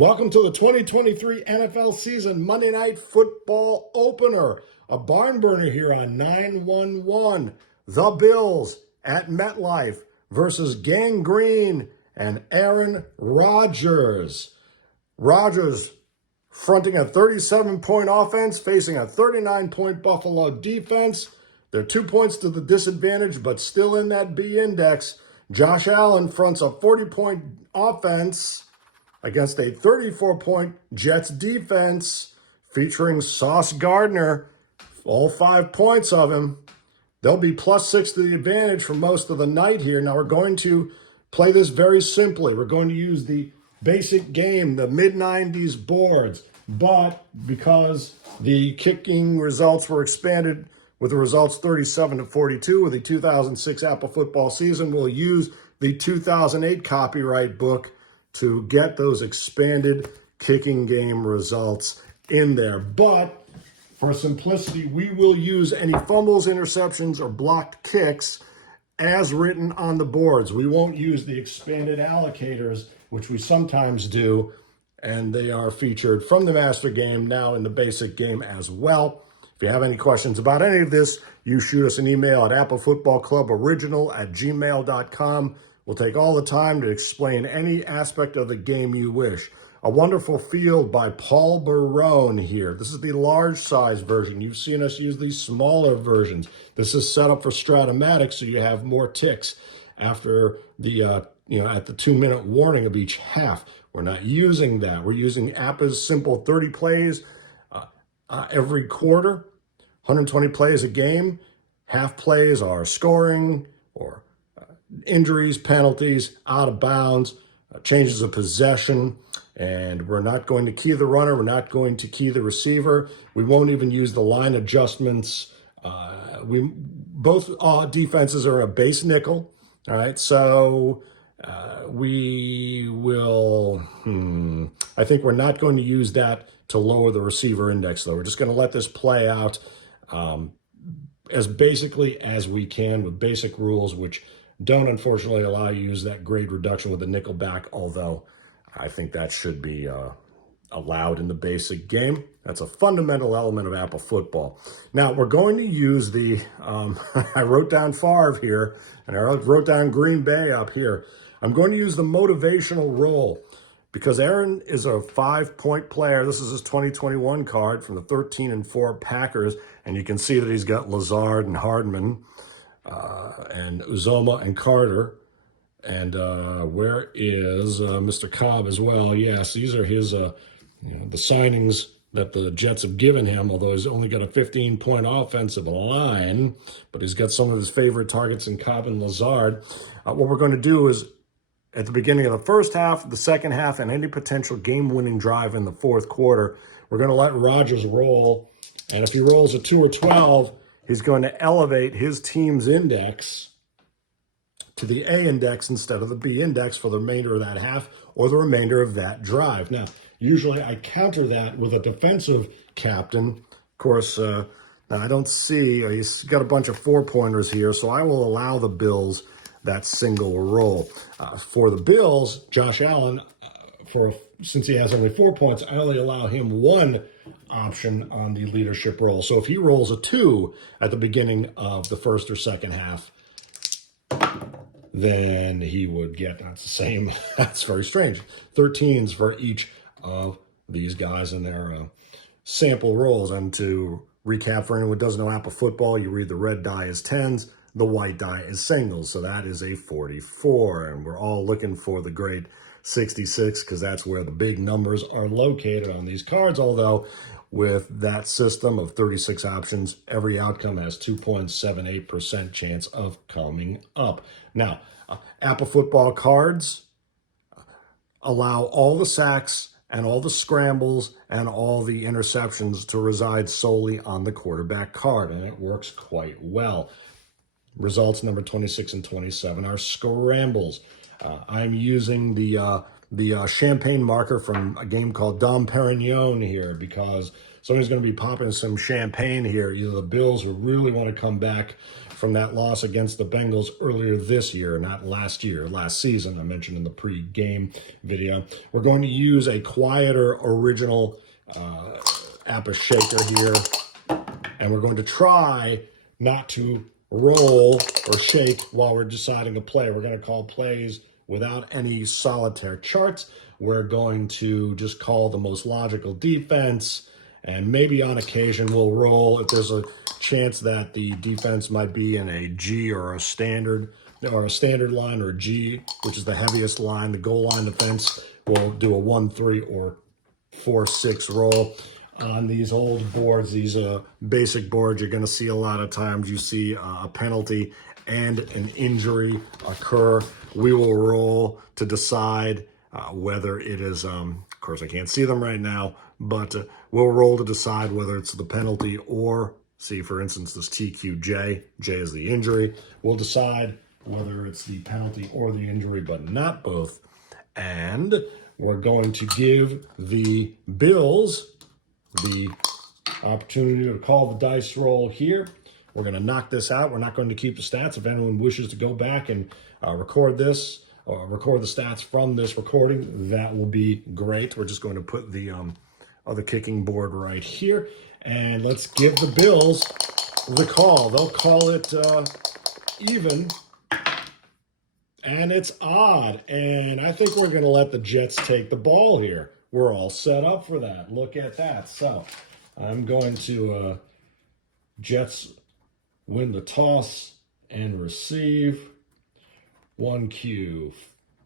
Welcome to the 2023 NFL season Monday Night Football opener. A barn burner here on 9-1-1. The Bills at MetLife versus Gang Green and Aaron Rodgers. Rodgers fronting a 37-point offense, facing a 39-point Buffalo defense. They're 2 points to the disadvantage, but still in that B index. Josh Allen fronts a 40-point offense against a 34-point Jets defense featuring Sauce Gardner, all 5 points of him. They'll be +6 to the advantage for most of the night here. Now, we're going to play this very simply. We're going to use the basic game, the mid-90s boards. But because the kicking results were expanded with the results 37-42 with the 2006 APBA football season, we'll use the 2008 copyright book to get those expanded kicking game results in there. But for simplicity, we will use any fumbles, interceptions, or blocked kicks as written on the boards. We won't use the expanded allocators, which we sometimes do, and they are featured from the master game now in the basic game as well. If you have any questions about any of this, you shoot us an email at apbafootballcluboriginal@gmail.com. We'll take all the time to explain any aspect of the game you wish. A wonderful field by Paul Barone here. This is the large size version. You've seen us use these smaller versions. This is set up for Stratomatic, so you have more ticks after the, at the 2-minute warning of each half. We're not using that. We're using APBA's simple 30 plays every quarter, 120 plays a game. Half plays are scoring or injuries, penalties, out of bounds, changes of possession, and we're not going to key the runner. We're not going to key the receiver. We won't even use the line adjustments. Both defenses are a base nickel, all right? So we will, I think we're not going to use that to lower the receiver index, though. We're just going to let this play out as basically as we can with basic rules, which don't unfortunately allow you to use that grade reduction with the nickel back, although I think that should be allowed in the basic game. That's a fundamental element of APBA football. Now, we're going to use the, I wrote down Favre here, and I wrote down Green Bay up here. I'm going to use the motivational role because Aaron is a 5-point player. This is his 2021 card from the 13-4 Packers, and you can see that he's got Lazard and Hardman, and Uzoma and Carter. And where is Mr. Cobb as well? Yes, these are his, the signings that the Jets have given him, although he's only got a 15-point offensive line, but he's got some of his favorite targets in Cobb and Lazard. What we're going to do is, at the beginning of the first half, the second half, and any potential game-winning drive in the fourth quarter, we're going to let Rodgers roll. And if he rolls a 2 or 12, he's going to elevate his team's index to the A index instead of the B index for the remainder of that half or the remainder of that drive. Now, usually I counter that with a defensive captain. Of course, now I don't see, he's got a bunch of 4-pointers here, so I will allow the Bills that single roll. For the Bills, Josh Allen, since he has only 4 points, I only allow him one option on the leadership roll. So if he rolls a 2 at the beginning of the first or second half, then he would get, that's the same, that's very strange, 13s for each of these guys in their sample rolls. And to recap for anyone who doesn't know APBA football, you read the red die as 10s, the white die is singles. So that is a 44. And we're all looking for the grade 66 because that's where the big numbers are located on these cards. Although with that system of 36 options, every outcome has 2.78% chance of coming up. Now, APBA football cards allow all the sacks and all the scrambles and all the interceptions to reside solely on the quarterback card, and it works quite well. Results number 26 and 27 are scrambles. I'm using the champagne marker from a game called Dom Perignon here because somebody's going to be popping some champagne here. Either the Bills who really want to come back from that loss against the Bengals earlier this year, not last year, last season. I mentioned in the pre-game video. We're going to use a quieter original APBA shaker here, and we're going to try not to roll or shake while we're deciding a play. We're going to call plays without any solitaire charts. We're going to just call the most logical defense, and maybe on occasion we'll roll if there's a chance that the defense might be in a G or a standard line, or G, which is the heaviest line, the goal line defense. We'll do a 1-3 or 4-6 roll. On these old boards, these basic boards, you're going to see a lot of times you see a penalty and an injury occur. We will roll to decide whether it is, of course I can't see them right now, but we'll roll to decide whether it's the penalty or, see for instance this TQJ, J is the injury. We'll decide whether it's the penalty or the injury, but not both. And we're going to give the Bills the opportunity to call the dice roll here. We're going to knock this out. We're not going to keep the stats. If anyone wishes to go back and record this, or record the stats from this recording, that will be great. We're just going to put the other kicking board right here. And let's give the Bills the call. They'll call it even. And it's odd. And I think we're going to let the Jets take the ball here. We're all set up for that. Look at that. So I'm going to Jets win the toss and receive. 1Q.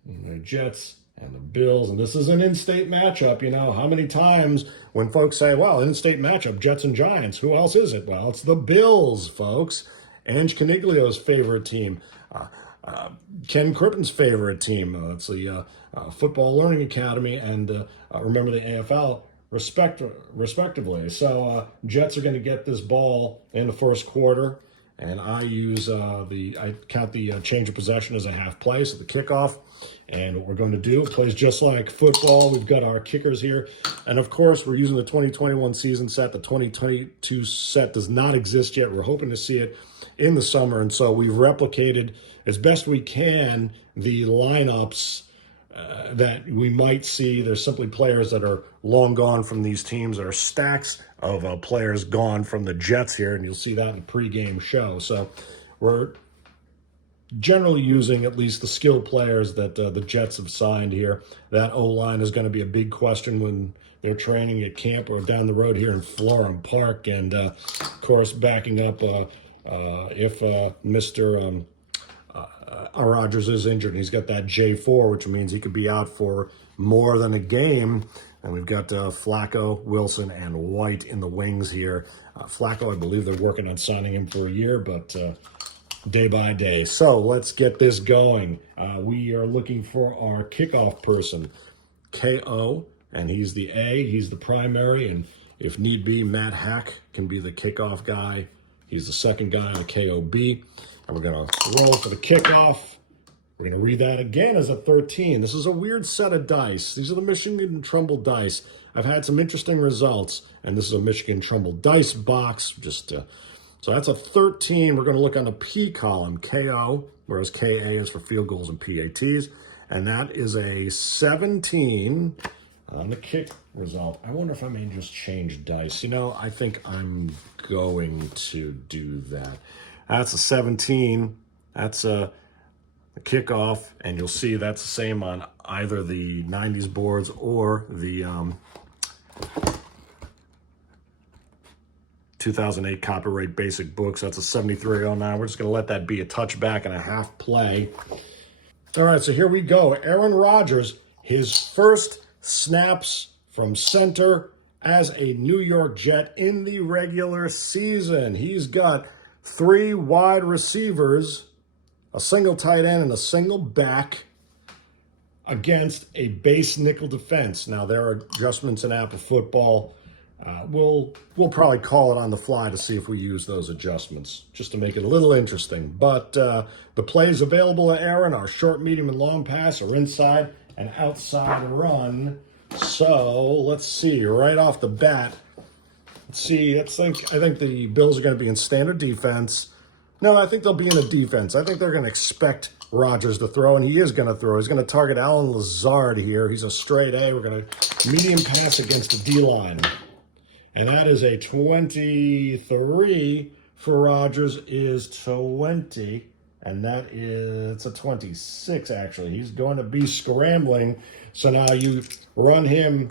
The Jets and the Bills. And this is an in-state matchup. You know, how many times when folks say, well, in-state matchup, Jets and Giants, who else is it? Well, it's the Bills, folks. Ange Caniglio's favorite team. Ken Crippen's favorite team. It's the Football Learning Academy and remember the AFL, respectively. So Jets are going to get this ball in the first quarter, and I use I count the change of possession as a half play, so the kickoff. And what we're going to do, it plays just like football. We've got our kickers here. And of course, we're using the 2021 season set. The 2022 set does not exist yet. We're hoping to see it in the summer. And so we've replicated as best we can the lineups that we might see. There's simply players that are long gone from these teams. There are stacks of players gone from the Jets here, and you'll see that in the pregame show. So we're generally using at least the skilled players that the Jets have signed here. That O-line is going to be a big question when they're training at camp or down the road here in Florham Park. And, of course, backing up if Mr. Rodgers is injured, and he's got that J4, which means he could be out for more than a game. And we've got Flacco, Wilson, and White in the wings here. Flacco, I believe they're working on signing him for a year, but day by day. So let's get this going. We are looking for our kickoff person, KO, and he's the A. He's the primary, and if need be, Matt Hack can be the kickoff guy. He's the second guy on the KOB. And we're going to roll for the kickoff. We're going to read that again as a 13. This is a weird set of dice. These are the Michigan Trumbull dice. I've had some interesting results, and this is a Michigan Trumbull dice box. So that's a 13. We're going to look on the P column, KO, whereas KA is for field goals and PATs. And that is a 17 on the kick result. I wonder if I may just change dice. You know, I think I'm going to do that. That's a 17. That's a kickoff, and you'll see that's the same on either the 90s boards or the 2008 copyright basic books. That's a 7309. We're just going to let that be a touchback and a half play. All right, so here we go. Aaron Rodgers, his first snaps from center as a New York Jet in the regular season. He's got 3 wide receivers, a single tight end, and a single back against a base nickel defense. Now, there are adjustments in APBA Football. We'll probably call it on the fly to see if we use those adjustments, just to make it a little interesting. But the plays available to Aaron are short, medium, and long pass, or inside and outside run. So let's see, right off the bat, I think the Bills are going to be in standard defense. No, I think they'll be in a defense. I think they're going to expect Rodgers to throw, and he is going to throw. He's going to target Cobb and Lazard here. He's a straight A. We're going to medium pass against the D-line. And that is a 23 for Rodgers is 20. And that is, it's a 26, actually. He's going to be scrambling. So now you run him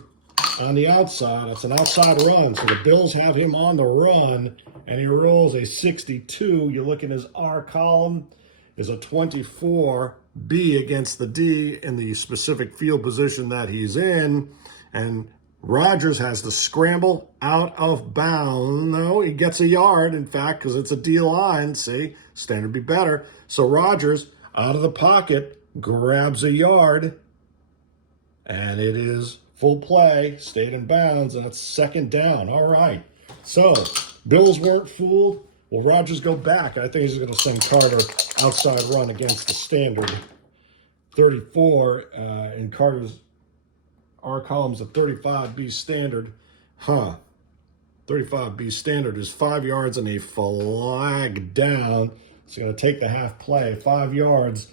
on the outside. It's an outside run. So the Bills have him on the run, and he rolls a 62. You look at his R column, is a 24B against the D in the specific field position that he's in. And Rodgers has to scramble out of bounds. No, he gets a yard, in fact, because it's a D line. See, standard be better. So Rodgers, out of the pocket, grabs a yard, and it is full play, stayed in bounds, and it's second down. All right. So Bills weren't fooled. Will Rodgers go back? I think he's going to send Carter outside run against the standard 34 in Carter's R columns of 35B standard. 35B standard is 5 yards and a flag down. So you're going to take the half play, 5 yards.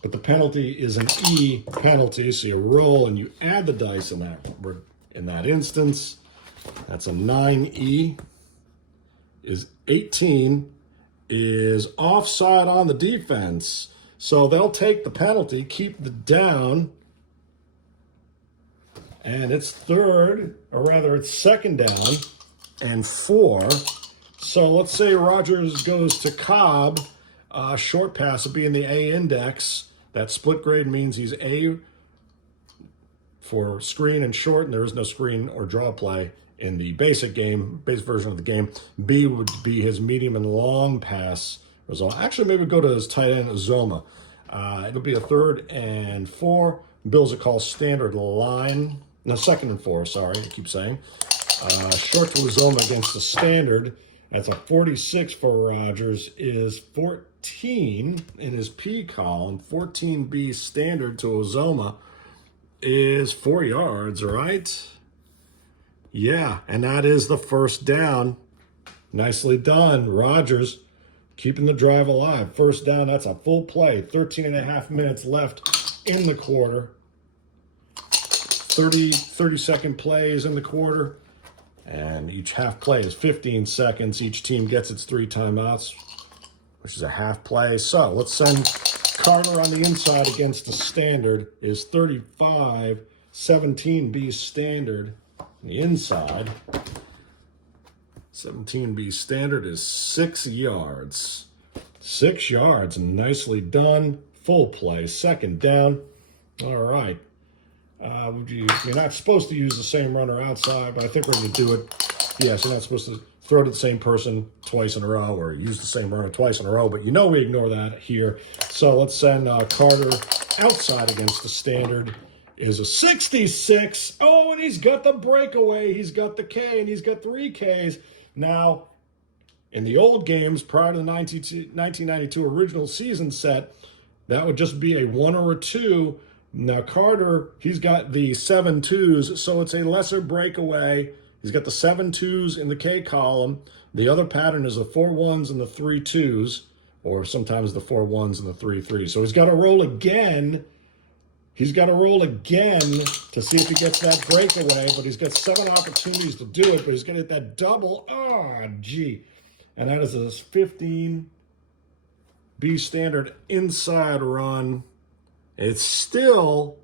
But the penalty is an E penalty. So you roll and you add the dice in that instance. That's a 9E. Is 18. Is offside on the defense. So they'll take the penalty, keep the down. And it's third, or rather it's second down and 4. So let's say Rodgers goes to Cobb. Short pass will be in the A index. That split grade means he's A for screen and short, and there is no screen or draw play in the base version of the game. B would be his medium and long pass result. Actually, maybe go to his tight end, Uzoma. It'll be a 3rd and 4. Bills will call standard line. No, 2nd and 4, sorry, I keep saying. Short to Uzoma against the standard. That's a 46 for Rodgers, is 14 in his P column. 14B standard to Uzoma is 4 yards, right? Yeah, and that is the first down. Nicely done. Rodgers keeping the drive alive. First down, that's a full play. 13 and a half minutes left in the quarter. 30-second plays in the quarter, and each half play is 15 seconds. Each team gets its 3 timeouts, which is a half play. So let's send Carter on the inside against the standard is 35, 17B standard. The inside, 17B standard is 6 yards. 6 yards, nicely done. Full play, second down. All right. You're not supposed to use the same runner outside, but I think when you do it, yes, you're not supposed to throw to the same person twice in a row or use the same runner twice in a row, but you know we ignore that here. So let's send Carter outside against the standard is a 66. Oh, and he's got the breakaway. He's got the K, and he's got 3 Ks. Now, in the old games prior to the 1992 original season set, that would just be a 1 or a 2. Now, Carter, he's got the 7 2s, so it's a lesser breakaway. He's got the 7 2s in the K column. The other pattern is the 4 1s and the 3 2s, or sometimes the 4 1s and the 3 3s. So he's got to roll again. He's got to roll again to see if he gets that breakaway, but he's got 7 opportunities to do it, but he's going to hit that double. Oh, gee. And that is a 15 B standard inside run. It's still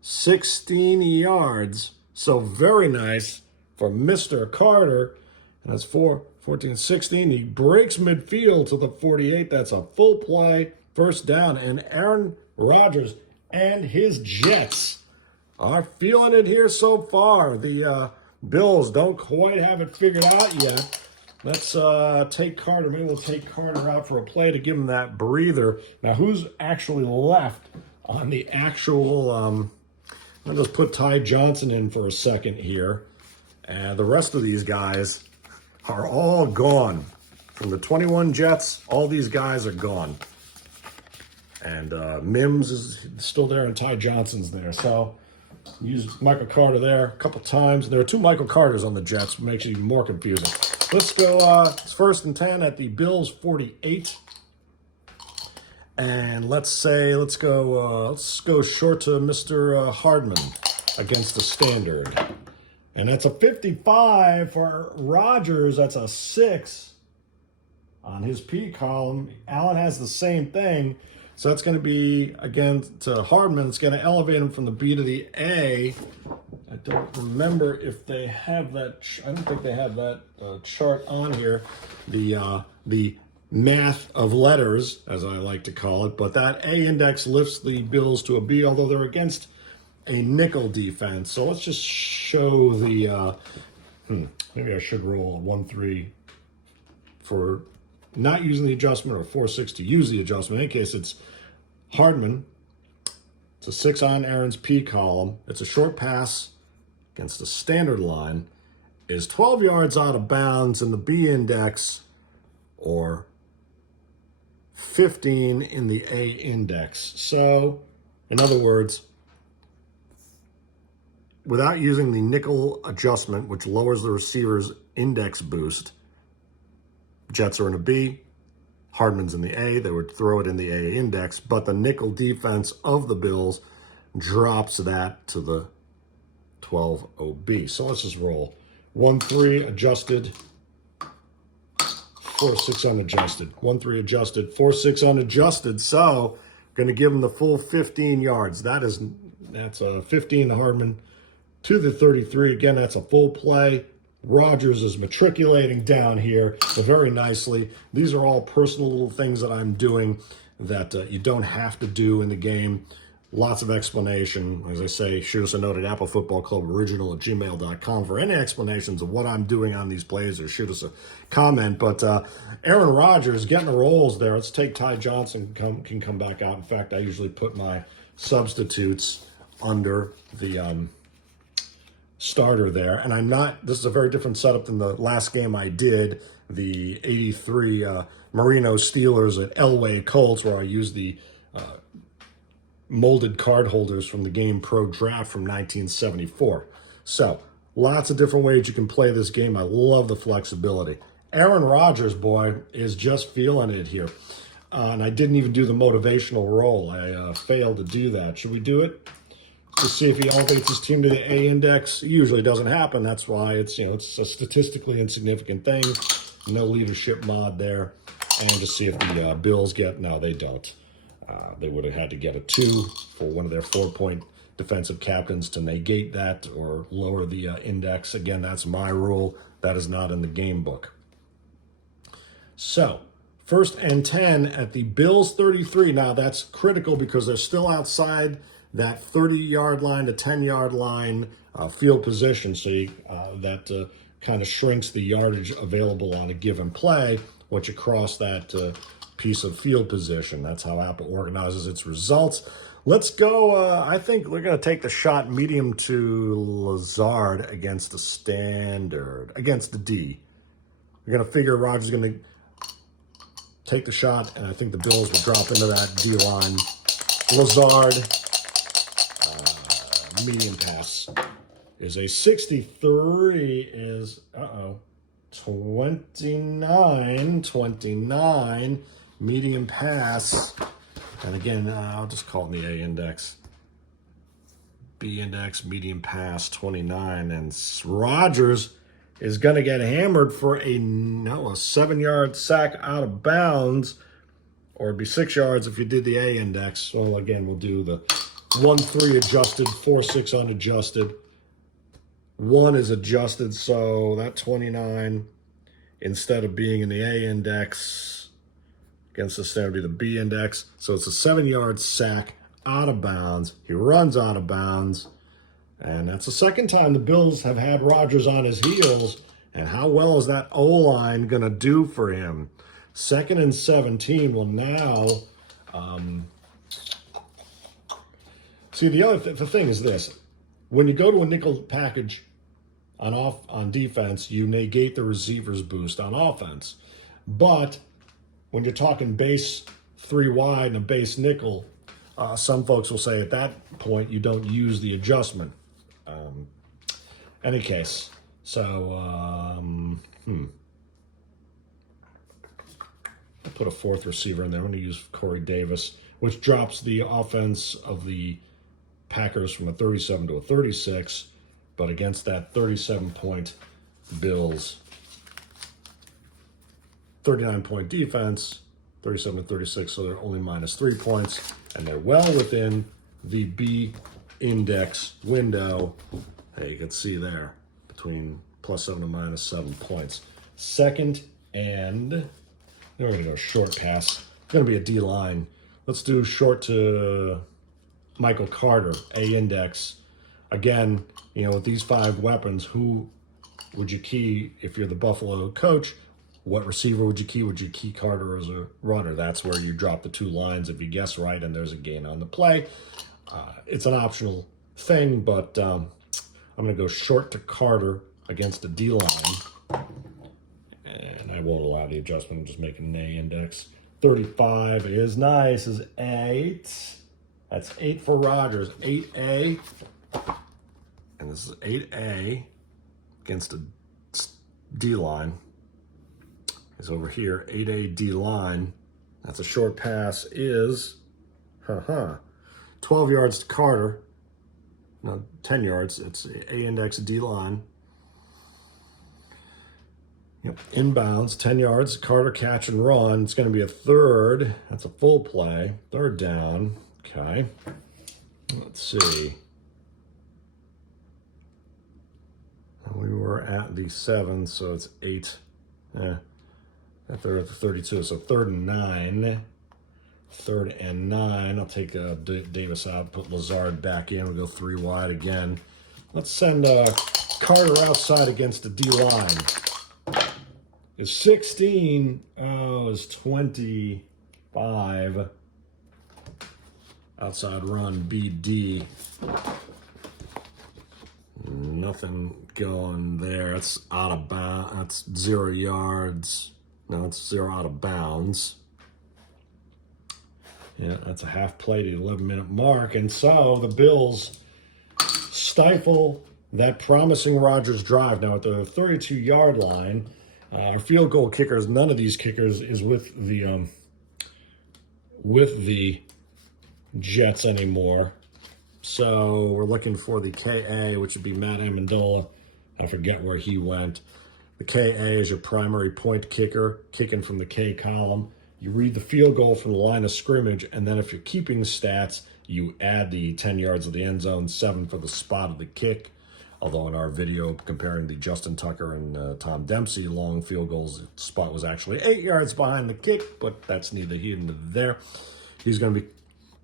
16 yards, so very nice for Mr. Carter. And that's 14, 16. He breaks midfield to the 48. That's a full play, first down. And Aaron Rodgers and his Jets are feeling it here so far. The Bills don't quite have it figured out yet. Let's take Carter. Maybe we'll take Carter out for a play to give him that breather. Now, who's actually left on the actual, I'll just put Ty Johnson in for a second here. And the rest of these guys are all gone. From the 21 Jets, all these guys are gone. And Mims is still there and Ty Johnson's there. So use Michael Carter there a couple times. There are 2 Michael Carters on the Jets, which makes it even more confusing. Let's go, it's 1st and 10 at the Bills 48. And let's go short to Mr. Hardman against the standard. And that's a 55 for Rodgers. That's a 6 on his P column. Allen has the same thing. So that's going to be, again, to Hardman. It's going to elevate him from the B to the A. I don't remember if they have that. I don't think they have that chart on here. The math of letters, as I like to call it. But that A index lifts the Bills to a B, although they're against a nickel defense. So let's just show the, maybe I should roll a 1-3 for not using the adjustment, or 4-6 to use the adjustment. In any case, it's Hardman. It's a 6 on Aaron's P column. It's a short pass against the standard line. Is 12 yards out of bounds in the B index, or 15 in the A index. So, in other words, without using the nickel adjustment, which lowers the receiver's index boost, Jets are in a B, Hardman's in the A. They would throw it in the A index, but the nickel defense of the Bills drops that to the 12 OB. So let's just roll. 1-3 adjusted, 4-6 unadjusted. 1-3 adjusted, 4-6 unadjusted. So going to give him the full 15 yards. That's a 15 to Hardman to the 33. Again, that's a full play. Rodgers is matriculating down here very nicely. These are all personal little things that I'm doing that you don't have to do in the game. Lots of explanation. As I say, shoot us a note at applefootballcluboriginal@gmail.com for any explanations of what I'm doing on these plays, or shoot us a comment. But Aaron Rodgers getting the rolls there. Let's take Ty Johnson can come back out. In fact, I usually put my substitutes under the starter there. And this is a very different setup than the last game I did, the 83 Marino Steelers at Elway Colts, where I used the molded card holders from the Game Pro Draft from 1974. So, lots of different ways you can play this game. I love the flexibility. Aaron Rodgers, boy, is just feeling it here. And I didn't even do the motivational roll. I failed to do that. Should we do it? To see if he elevates his team to the A index. It usually doesn't happen. That's why it's a statistically insignificant thing. No leadership mod there. And to see if the Bills no, they don't. They would have had to get a 2 for one of their 4-point defensive captains to negate that or lower the index. Again, that's my rule. That is not in the game book. So, 1st and 10 at the Bills 33. Now, that's critical because they're still outside that 30-yard line to 10-yard line field position. So that kind of shrinks the yardage available on a given play once you cross that piece of field position. That's how Apple organizes its results. Let's go. I think we're going to take the shot medium to Lazard against the standard, against the D. We're going to figure Rodgers is going to take the shot, and I think the Bills will drop into that D line. Lazard, medium pass is a 63, is, 29, medium pass. And again, I'll just call it in the A index. B index, medium pass, 29. And Rodgers is going to get hammered for a 7-yard sack out of bounds, or it'd be 6 yards if you did the A index. So again, we'll do the 1-3 adjusted, 4-6 unadjusted. 1 is adjusted, so that 29, instead of being in the A index against the standard, would be the B index. So it's a 7-yard sack out of bounds. He runs out of bounds. And that's the second time the Bills have had Rodgers on his heels. And how well is that O-line going to do for him? 2nd and 17 will now... See, the thing is this. When you go to a nickel package on defense, you negate the receiver's boost on offense. But when you're talking base 3 wide and a base nickel, some folks will say at that point you don't use the adjustment. Any case, so put a fourth receiver in there. I'm going to use Corey Davis, which drops the offense of the Packers from a 37 to a 36. But against that 37-point Bills, 39-point defense, 37 to 36, so they're only minus 3 points. And they're well within the B index window. Hey, you can see there between +7 and -7 points. Second and we're going to go short pass. It's going to be a D line. Let's do short to Michael Carter, A index. Again, you know, with these 5 weapons, who would you key if you're the Buffalo coach? What receiver would you key? Would you key Carter as a runner? That's where you drop the 2 lines if you guess right and there's a gain on the play. It's an optional thing, but I'm going to go short to Carter against the D line. And I won't allow the adjustment. I'm just making an A index. 35 is nice, is 8. That's 8 for Rodgers. 8A. And this is 8A against a D line. Is over here, 8A D line. That's a short pass is, 12 yards to Carter. No, 10 yards. It's A index D line. Yep, inbounds, 10 yards. Carter catch and run. It's going to be a third. That's a full play. Third down. Okay. Let's see. We were at the 7, so it's 8. They're at the 32, so 3rd and 9. 3rd and 9. I'll take Davis out, put Lazard back in. We'll go 3 wide again. Let's send Carter outside against the D line. Is 16. Oh, is 25. Outside run, BD. Nothing going there. It's out of bounds. That's 0 yards. No, it's 0 out of bounds. Yeah, that's a half play to the 11-minute mark. And so the Bills stifle that promising Rodgers drive. Now at the 32-yard line, our field goal kickers, none of these kickers is with the Jets anymore. So we're looking for the KA, which would be Matt Amendola. I forget where he went. The KA is your primary point kicker, kicking from the K column. You read the field goal from the line of scrimmage, and then if you're keeping stats, you add the 10 yards of the end zone, 7 for the spot of the kick. Although in our video comparing the Justin Tucker and Tom Dempsey long field goals, the spot was actually 8 yards behind the kick, but that's neither here nor there. He's going to be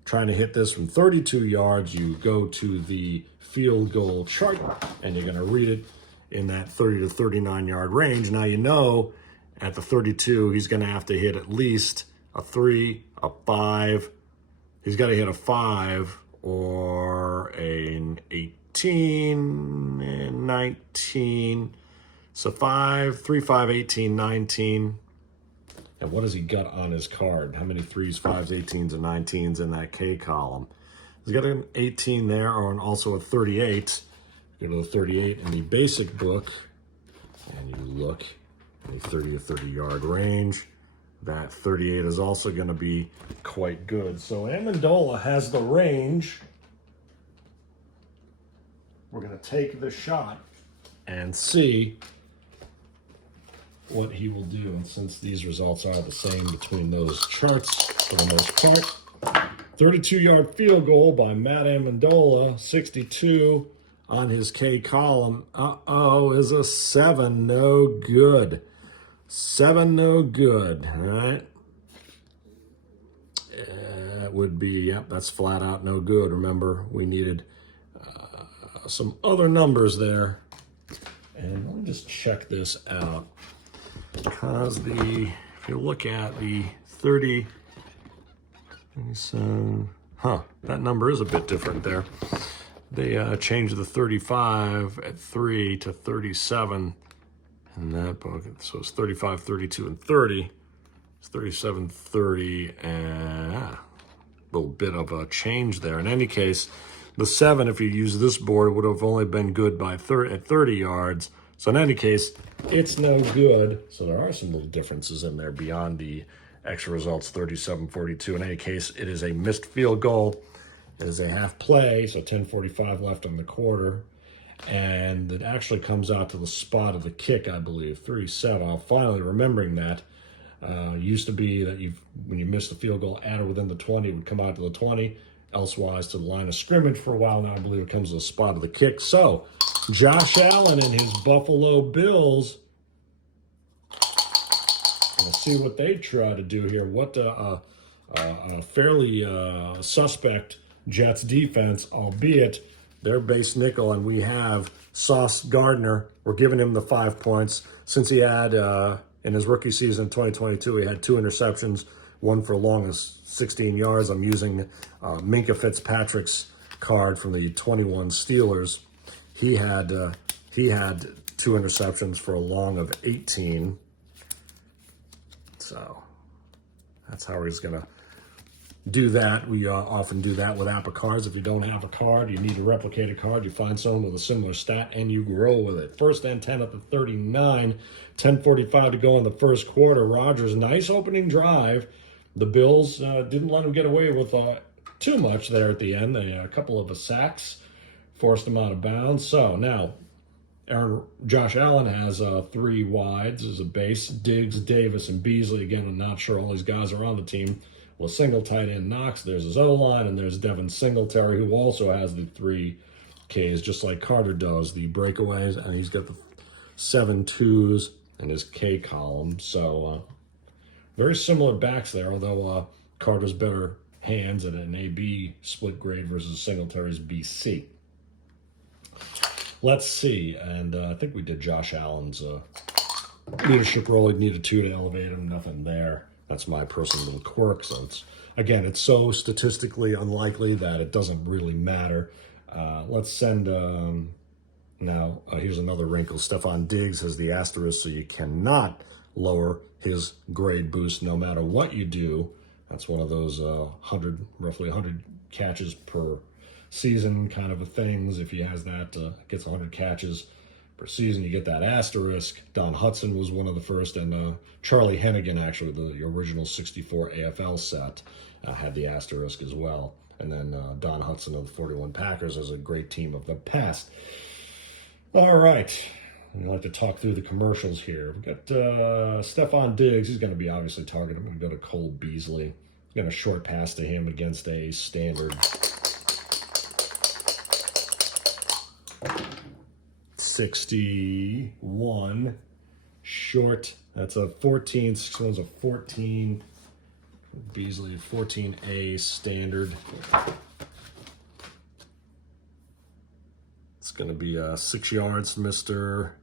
trying to hit this from 32 yards. You go to the field goal chart, and you're going to read it in that 30 to 39-yard range. Now you know at the 32, he's going to have to hit at least a 3, a 5. He's got to hit a 5 or an 18 and 19. So 5, 3, 5, 18, 19. And what has he got on his card? How many 3s, 5s, 18s, and 19s in that K column? He's got an 18 there, or also a 38. Go to the 38 in the basic book, and you look in the 30 to 30-yard range. That 38 is also going to be quite good. So Amendola has the range. We're going to take the shot and see what he will do. And since these results are the same between those charts for the most part, 32-yard field goal by Matt Amendola, 62 on his K column. Is a 7, no good. 7, no good, all right? It would be, yep, that's flat out no good. Remember, we needed some other numbers there. And let me just check this out. Because if you look at the 30, that number is a bit different there. They changed the 35 at 3 to 37 in that book. So it's 35, 32, and 30. It's 37, 30, and a little bit of a change there. In any case, the 7, if you use this board, would have only been good by at 30 yards. So in any case, it's no good. So there are some little differences in there beyond the Extra results 37-42. In any case, it is a missed field goal. It is a half play, so 10:45 left on the quarter. And it actually comes out to the spot of the kick, I believe, 3-7. I'm finally remembering that. Used to be that when you missed the field goal at or within the 20, it would come out to the 20, elsewise to the line of scrimmage for a while. Now I believe it comes to the spot of the kick. So Josh Allen and his Buffalo Bills, we'll see what they try to do here. What a fairly suspect Jets defense, albeit their base nickel, and we have Sauce Gardner. We're giving him the 5 points. Since he had, in his rookie season in 2022, he had 2 interceptions, one for long as 16 yards. I'm using Minkah Fitzpatrick's card from the 21 Steelers. He had 2 interceptions for a long of 18. So that's how he's going to do that. We often do that with APBA cards. If you don't have a card, you need to replicate a card. You find someone with a similar stat, and you roll with it. 1st and 10 at the 39. 10:45 to go in the first quarter. Rodgers, nice opening drive. The Bills didn't let him get away with too much there at the end. A couple of sacks forced him out of bounds. So now Josh Allen has 3 wides as a base. Diggs, Davis, and Beasley. Again, I'm not sure all these guys are on the team. Well, single tight end Knox. There's his O-line, and there's Devin Singletary, who also has the 3 Ks, just like Carter does, the breakaways, and he's got the 7 twos in his K column. So very similar backs there, although Carter's better hands at an AB split grade versus Singletary's BC. Let's see, and I think we did Josh Allen's leadership role. He needed 2 to elevate him, nothing there. That's my personal little quirk. So it's so statistically unlikely that it doesn't really matter. Let's send now. Here's another wrinkle. Stephon Diggs has the asterisk, so you cannot lower his grade boost no matter what you do. That's one of those roughly 100 catches per season kind of things. If he has that, gets 100 catches per season, you get that asterisk. Don Hudson was one of the first, and Charlie Hennigan, actually, the original 64 AFL set, had the asterisk as well. And then Don Hudson of the 41 Packers is a great team of the past. All right. I'd like to talk through the commercials here. We've got Stephon Diggs. He's going to be obviously targeted. I'm going to go to Cole Beasley. Going to short pass to him against a standard 61 short. That's a 14. 61's a 14. Beasley 14A standard. It's going to be 6 yards, Mr.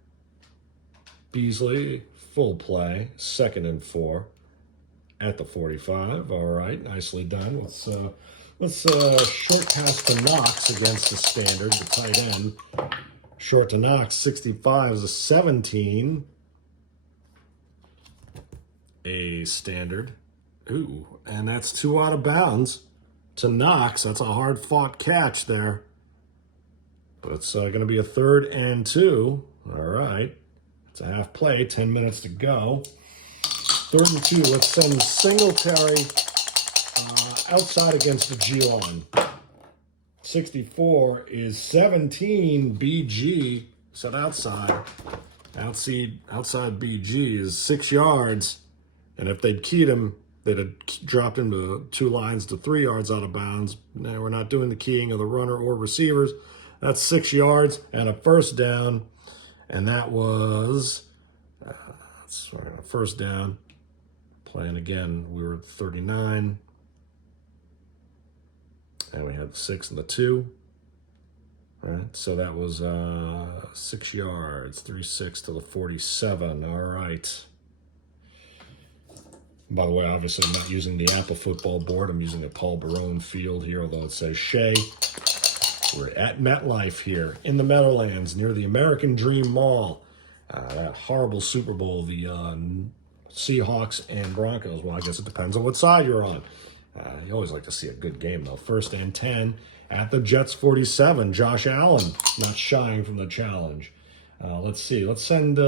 Beasley. Full play. 2nd and 4 at the 45. All right, nicely done. Let's short pass to Knox against the standard, the tight end. Short to Knox, 65 is a 17. A standard. Ooh, and that's 2 out of bounds to Knox. That's a hard-fought catch there. But it's going to be a 3rd and 2. All right. It's a half play, 10 minutes to go. 3rd and 2. Let's send Singletary outside against the G-line. 64 is 17. BG set outside. Outside BG is 6 yards. And if they'd keyed him, they'd have dropped him to 2 lines to 3 yards out of bounds. Now, we're not doing the keying of the runner or receivers. That's 6 yards and a 1st down. And that was a 1st down. Playing again, we were at 39. And we had the 6 and the 2. All right, so that was 6 yards, 3-6 to the 47. All right. By the way, obviously, I'm not using the APBA Football board. I'm using the Paul Barone field here, although it says Shea. We're at MetLife here in the Meadowlands near the American Dream Mall. That horrible Super Bowl, the Seahawks and Broncos. Well, I guess it depends on what side you're on. You always like to see a good game, though. 1st and 10 at the Jets 47. Josh Allen not shying from the challenge. Let's see. Let's send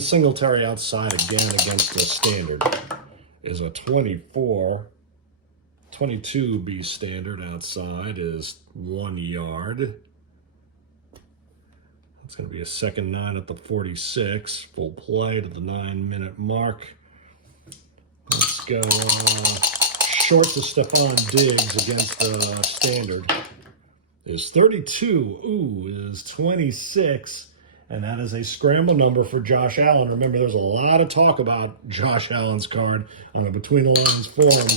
Singletary outside again against the standard. Is a 24. 22 B standard outside is 1 yard. It's going to be a second 9 at the 46. Full play to the 9-minute mark. Let's go short to Stephon Diggs against the standard. Is 32. Ooh, is 26. And that is a scramble number for Josh Allen. Remember, there's a lot of talk about Josh Allen's card on a Between the Lines forum.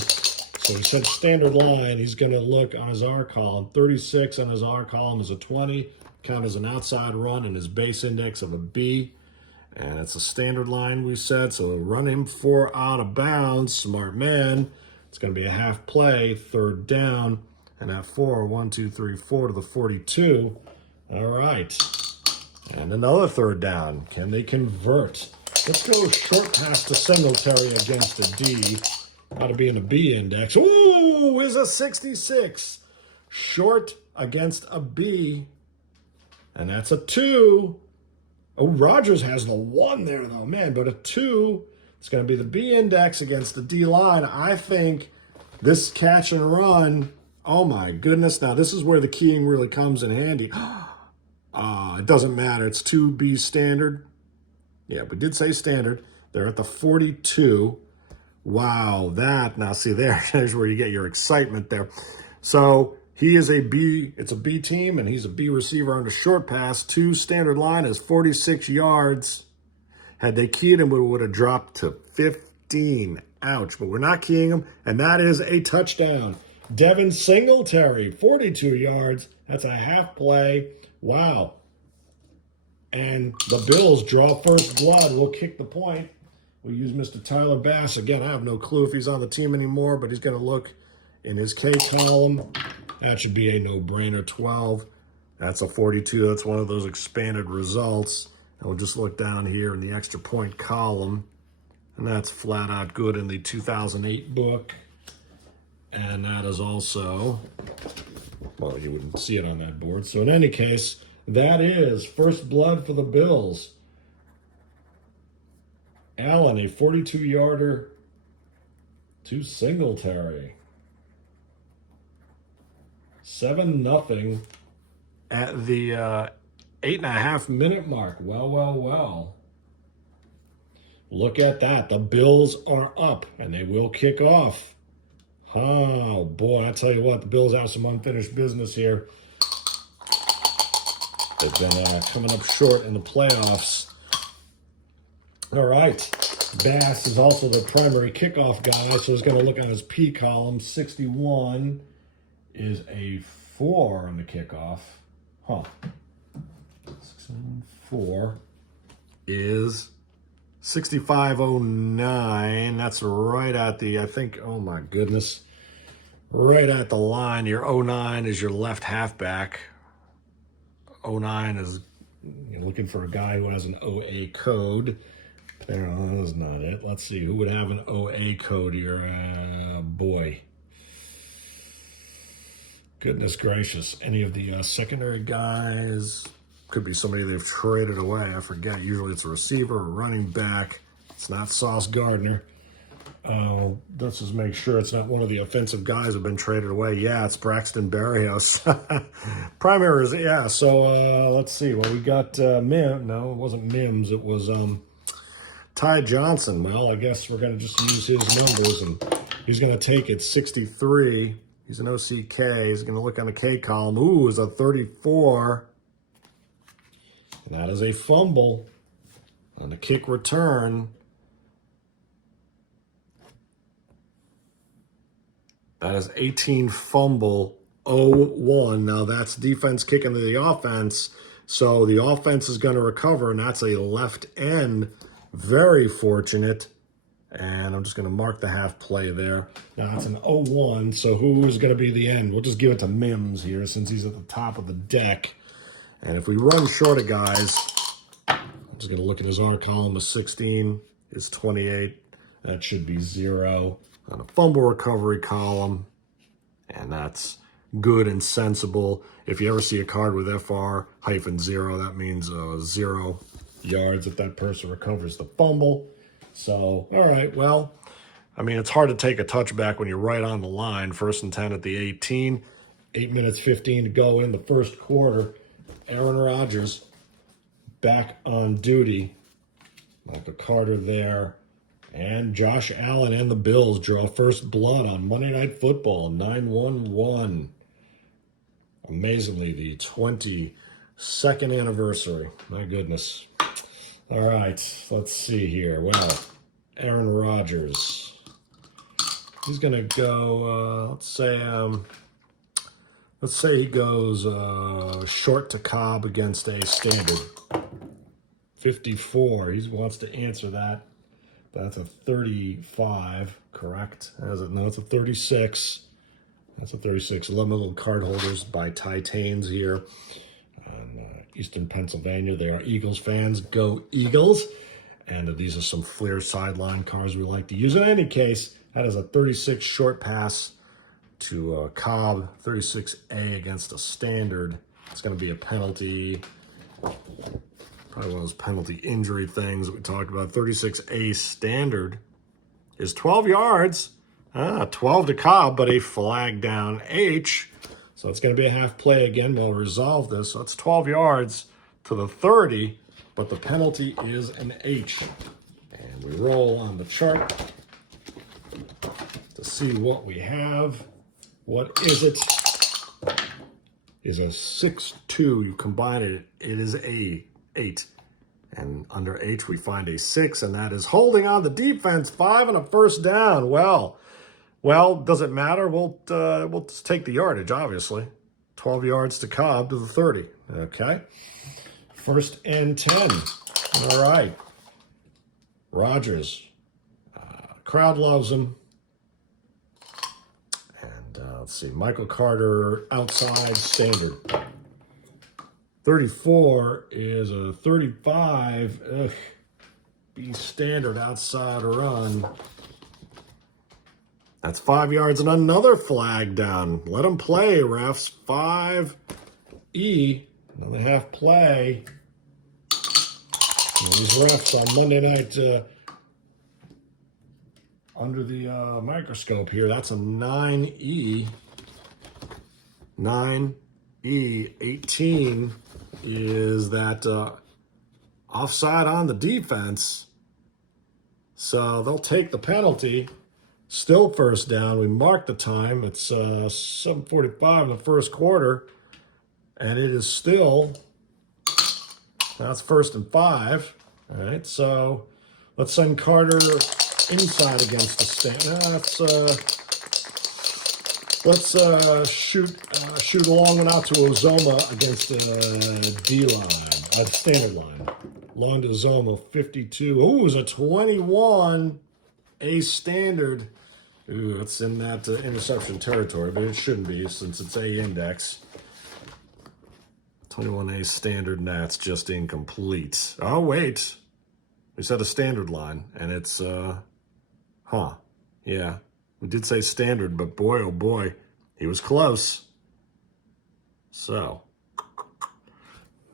So he said standard line. He's going to look on his R column. 36 on his R column is a 20. Count as an outside run and his base index of a B. And it's a standard line we said. So run him 4 out of bounds. Smart man. It's going to be a half play. Third down. And at 4, 1, 2, 3, 4 to the 42. All right. And another third down. Can they convert? Let's go short pass to Singletary against a D. Got to be in a B index. Ooh, is a 66. Short against a B. And that's a 2. Oh, Rodgers has the 1 there, though, man. But a 2. It's going to be the B index against the D line. I think this catch and run, oh, my goodness. Now, this is where the keying really comes in handy. It doesn't matter. It's 2B standard. Yeah, we did say standard. They're at the 42. Wow, that, now see there's where you get your excitement there. So he is a B, it's a B team, and he's a B receiver on the short pass. 2 standard line is 46 yards. Had they keyed him, it would have dropped to 15. Ouch, but we're not keying him, and that is a touchdown. Devin Singletary, 42 yards. That's a half play. Wow. And the Bills draw first blood. We'll kick the point. We'll use Mr. Tyler Bass. Again, I have no clue if he's on the team anymore, but he's going to look in his K column. That should be a no-brainer. 12. That's a 42. That's one of those expanded results. And we'll just look down here in the extra point column. And that's flat out good in the 2008 book. And that is also, well, you wouldn't see it on that board. So in any case, that is first blood for the Bills. Allen, a 42-yarder to Singletary. 7-0 at the 8.5-minute mark. Well. Look at that. The Bills are up, and they will kick off. Oh, boy, I tell you what, the Bills have some unfinished business here. They've been coming up short in the playoffs. All right. Bass is also the primary kickoff guy, so he's going to look on his P column. 61 is a 4 on the kickoff. 4 is 6509. That's right at the, I think, oh my goodness, right at the line. Your 09 is your left halfback. 09 is, you're looking for a guy who has an OA code. No, that's not it. Let's see. Who would have an OA code here? Boy. Goodness gracious. Any of the secondary guys? Could be somebody they've traded away. I forget. Usually it's a receiver or running back. It's not Sauce Gardner. Let's just make sure it's not one of the offensive guys who've been traded away. Yeah, it's Braxton Berrios. Primary is, yeah. So let's see. Well, we got Mims. No, it wasn't Mims. It was Ty Johnson. Well, I guess we're going to just use his numbers, and he's going to take it 63. He's an OCK. He's going to look on the K column. Ooh, is a 34. And that is a fumble on the kick return. That is 18 fumble, 0-1. Now that's defense kicking to the offense. So the offense is going to recover, and that's a left end. Very fortunate. And I'm just going to mark the half play there. Now it's an 0-1, so who is going to be the end? We'll just give it to Mims here since he's at the top of the deck. And if we run short of guys, I'm just going to look at his R column of 16, is 28. That should be 0 on a fumble recovery column. And that's good and sensible. If you ever see a card with FR-0, that means 0 yards if that person recovers the fumble. So, all right, well, I mean, it's hard to take a touchback when you're right on the line. 1st and 10 at the 18. 8 minutes 15 to go in the first quarter. Aaron Rodgers back on duty. Michael Carter there. And Josh Allen and the Bills draw first blood on Monday Night Football, 9-1-1. Amazingly, the 22nd anniversary. My goodness. All right, let's see here. Well, Aaron Rodgers. He's going to go, let's say he goes short to Cobb against a standard. 54. He wants to answer that. That's a 35, correct? No, it's a 36. That's a 36. 11 little card holders by Titans here on Eastern Pennsylvania. They are Eagles fans. Go Eagles. And these are some Fleer sideline cards we like to use. In any case, that is a 36 short pass to Cobb. 36A against a standard. It's going to be a penalty. Probably one of those penalty injury things that we talked about. 36A standard is 12 yards. 12 to Cobb, but a flag down H. So it's going to be a half play again. We'll resolve this. So it's 12 yards to the 30, but the penalty is an H. And we roll on the chart to see what we have. What is it? Is a 6-2. You combine it, it is a 8. And under H, we find a 6, and that is holding on the defense. 5 and a first down. Well, does it matter? We'll just take the yardage, obviously. 12 yards to Cobb to the 30. Okay. 1st and 10. All right. Rodgers. Crowd loves him. And let's see. Michael Carter outside standard. 34 is a 35. Ugh. Be standard outside run. That's 5 yards and another flag down. Let them play, refs. 5E. Another half play. And these refs on Monday night under the microscope here. That's a 9E. 9E. 18 is that offside on the defense. So they'll take the penalty. Still first down. We mark the time. It's 7:45 in the first quarter. And it is still, that's 1st and 5. All right, so let's send Carter inside against the stand. Let's shoot a long one out to Ozoma against the D-line, standard line. Long to Ozoma, 52. Ooh, it was a 21. A standard. Ooh, it's in that interception territory, but it shouldn't be since it's A index. 21A standard, and that's just incomplete. Oh, wait. We said a standard line, and it's, yeah. We did say standard, but boy, oh boy, he was close. So,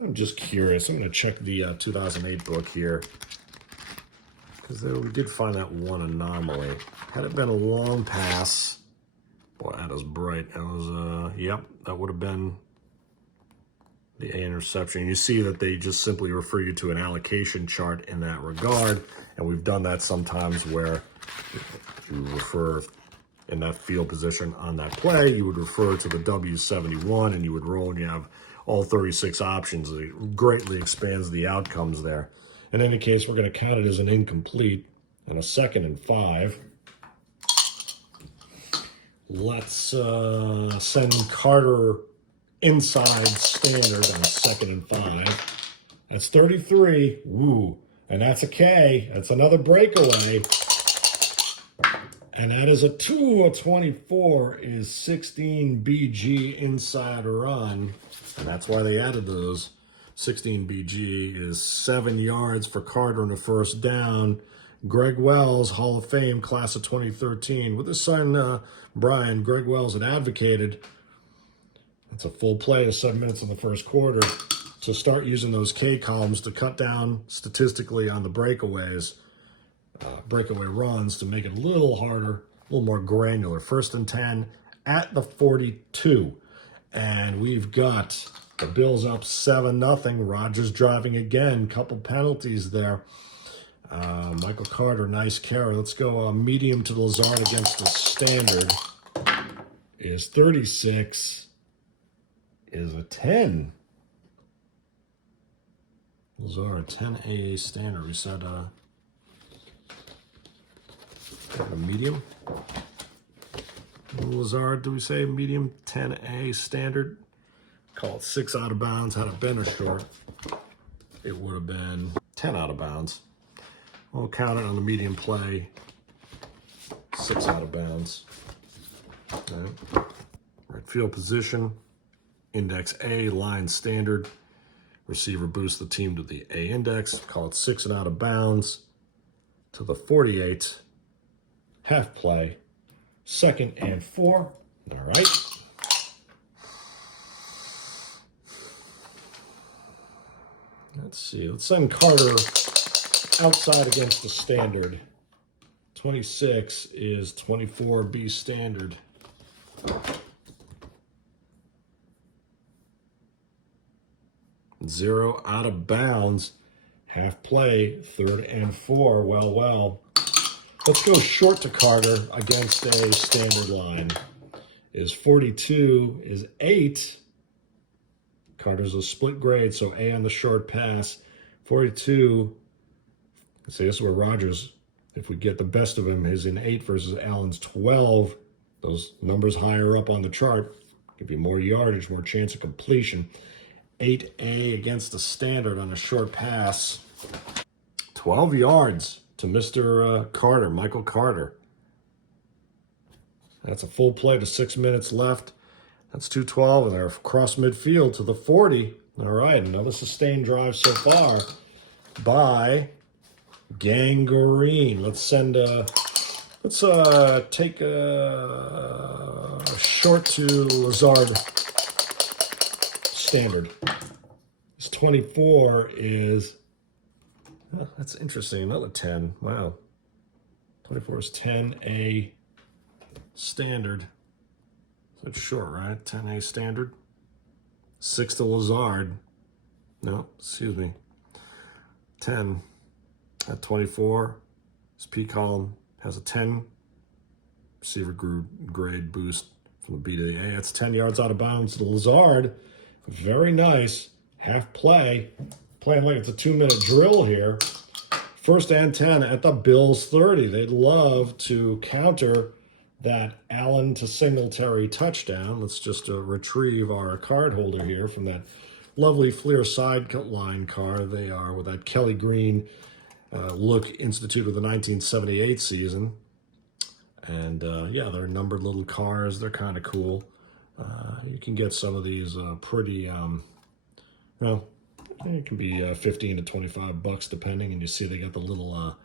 I'm just curious. I'm going to check the 2008 book here. Because we did find that one anomaly. Had it been a long pass, boy, that was bright. That was, yep, that would have been the A interception. You see that they just simply refer you to an allocation chart in that regard. And we've done that sometimes where you refer in that field position on that play, you would refer to the W71 and you would roll and you have all 36 options. It greatly expands the outcomes there. In any case, we're going to count it as an incomplete and a 2nd and 5. Let's send Carter inside standard on 2nd and 5. That's 33. Woo. And that's a K. That's another breakaway. And that is a 2. A 24 is 16 BG inside run. And that's why they added those. 16 BG is 7 yards for Carter and a first down. Greg Wells, Hall of Fame, class of 2013. With his son, Brian, Greg Wells had advocated It's a full play of 7 minutes in the first quarter to start using those K columns to cut down statistically on the breakaways, breakaway runs, to make it a little harder, a little more granular. 1st and 10 at the 42. And we've got the Bills up 7-0. Rodgers driving again. Couple penalties there. Michael Carter, nice carry. Let's go medium to Lazard against the standard. Is 36. Is a 10. Lazard, 10 AA standard. We said a medium. Lazard, do we say medium? 10A standard. Call it 6 out of bounds. Had it been a short, it would have been 10 out of bounds. We'll count it on the medium play. 6 out of bounds. Okay. Right field position. Index A, line standard. Receiver boosts the team to the A index. Call it 6 and out of bounds to the 48. Half play. 2nd and 4. All right. Let's see. Let's send Carter outside against the standard. 26 is 24B standard. Zero out of bounds. Half play. 3rd and 4. Well. Let's go short to Carter against a standard line. Is 42, is 8. Carter's a split grade, so A on the short pass. 42, see, this is where Rodgers, if we get the best of him, is in 8 versus Allen's 12. Those numbers higher up on the chart give you more yardage, more chance of completion. 8A against the standard on a short pass. 12 yards to Mr. Carter, Michael Carter. That's a full play to 6 minutes left. That's 2:12, and they're across midfield to the 40. All right, another sustained drive so far by Gangrene. Let's send let's take a short to Lazard standard. This 24 is, oh, that's interesting, another 10. Wow. 24 is 10A standard. That's short, right? 10A standard. 6 to Lazard. No, excuse me. 10 at 24. This P column has a 10. Receiver grade boost from the B to the A. That's 10 yards out of bounds to Lazard. Very nice. Half play. Playing like it's a 2-minute drill here. 1st and 10 at the Bills 30. They'd love to counter that Allen to Singletary touchdown. Let's just retrieve our card holder here from that lovely Fleer sideline card. They are with that Kelly Green look instituted the 1978 season. And yeah, they're numbered little cars. They're kind of cool. You can get some of these pretty, well, it can be 15 to 25 bucks depending. And you see they got the little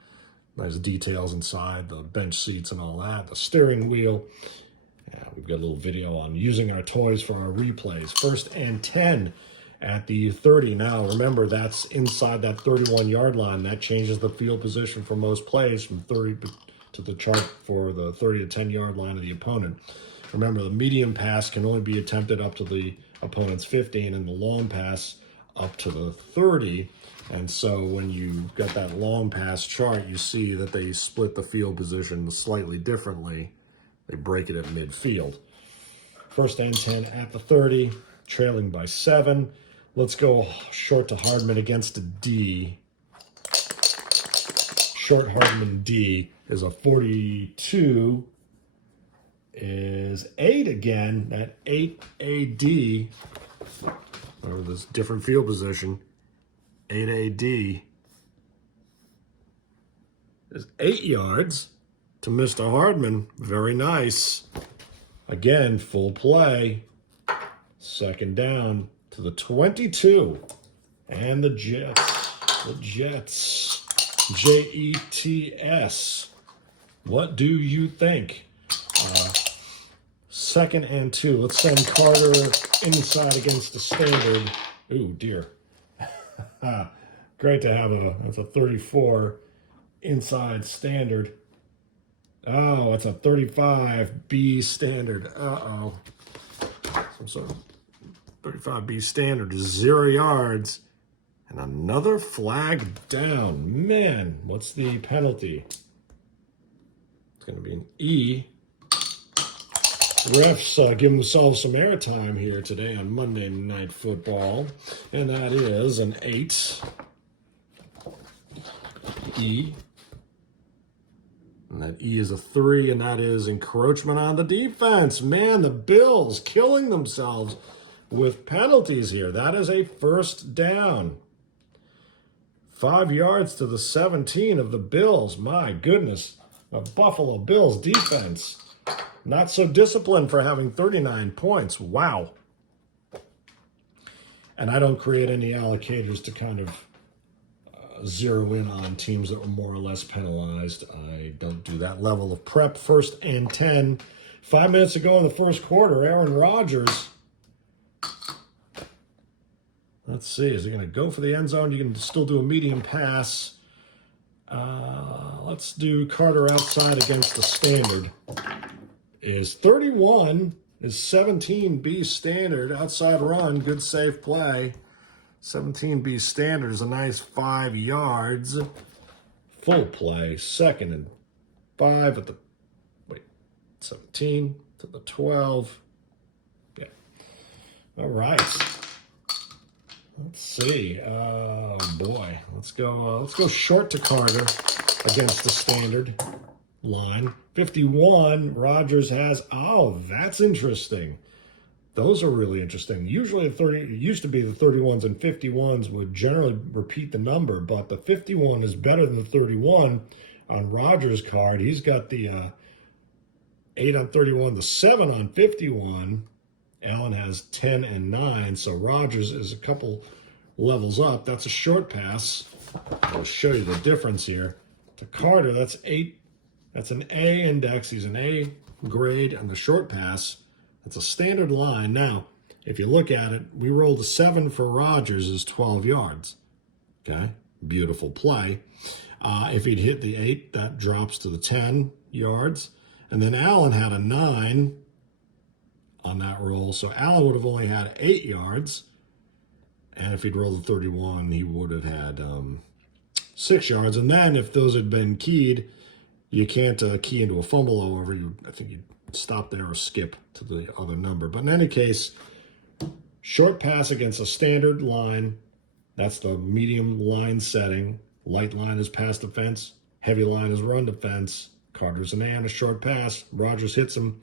nice details inside, the bench seats and all that, the steering wheel. Yeah, we've got a little video on using our toys for our replays. 1st and 10 at the 30. Now, remember, that's inside that 31-yard line. That changes the field position for most plays from 30 to the chart for the 30 to 10-yard line of the opponent. Remember, the medium pass can only be attempted up to the opponent's 15, and the long pass up to the 30. And so when you got that long pass chart, you see that they split the field position slightly differently. They break it at midfield. 1st and 10 at the 30, trailing by 7. Let's go short to Hardman against a D. Short Hardman D is a 42. Is 8 again. That 8 AD. Remember this different field position. 8 AD is 8 yards to Mr. Hardman. Very nice. Again, full play. 2nd down to the 22. And the Jets. Jets. What do you think? 2nd and 2. Let's send Carter inside against the standard. Ooh, dear. Great to have that's a 34 inside standard. Oh, it's a 35B standard. Uh-oh. Some sort of 35B standard is 0 yards. And another flag down. Man, what's the penalty? It's going to be an E. Refs give themselves some airtime here today on Monday Night Football. And that is an 8. E. And that E is a 3, and that is encroachment on the defense. Man, the Bills killing themselves with penalties here. That is a 1st down. 5 yards to the 17 of the Bills. My goodness. The Buffalo Bills defense. Not so disciplined for having 39 points. Wow. And I don't create any allocators to kind of zero in on teams that were more or less penalized. I don't do that level of prep. 1st and 10. 5 minutes to go in the first quarter. Aaron Rodgers. Let's see. Is he going to go for the end zone? You can still do a medium pass. Let's do Carter outside against the standard. Is 31. Is 17B standard. Outside run. Good safe play. 17B standard is a nice 5 yards. Full play. 2nd and 5 at the, 17 to the 12. Yeah. All right. Let's see. Oh boy. Let's go short to Carter against the standard line. 51. Rodgers has, oh, that's interesting. Those are really interesting. Usually it used to be the 31s and 51s would generally repeat the number, but the 51 is better than the 31 on Rodgers' card. He's got the 8 on 31, the 7 on 51. Allen has 10 and 9, so Rodgers is a couple levels up. That's a short pass. I'll show you the difference here. To Carter, that's 8. That's an A index. He's an A grade on the short pass. It's a standard line. Now, if you look at it, we rolled a 7 for Rodgers is 12 yards. Okay, beautiful play. If he'd hit the 8, that drops to the 10 yards. And then Allen had a 9 on that roll. So Allen would have only had 8 yards. And if he'd rolled the 31, he would have had 6 yards. And then if those had been keyed, you can't key into a fumble, however. I think you'd stop there or skip to the other number. But in any case, short pass against a standard line. That's the medium line setting. Light line is pass defense. Heavy line is run defense. Carter's an A on a short pass. Rodgers hits him.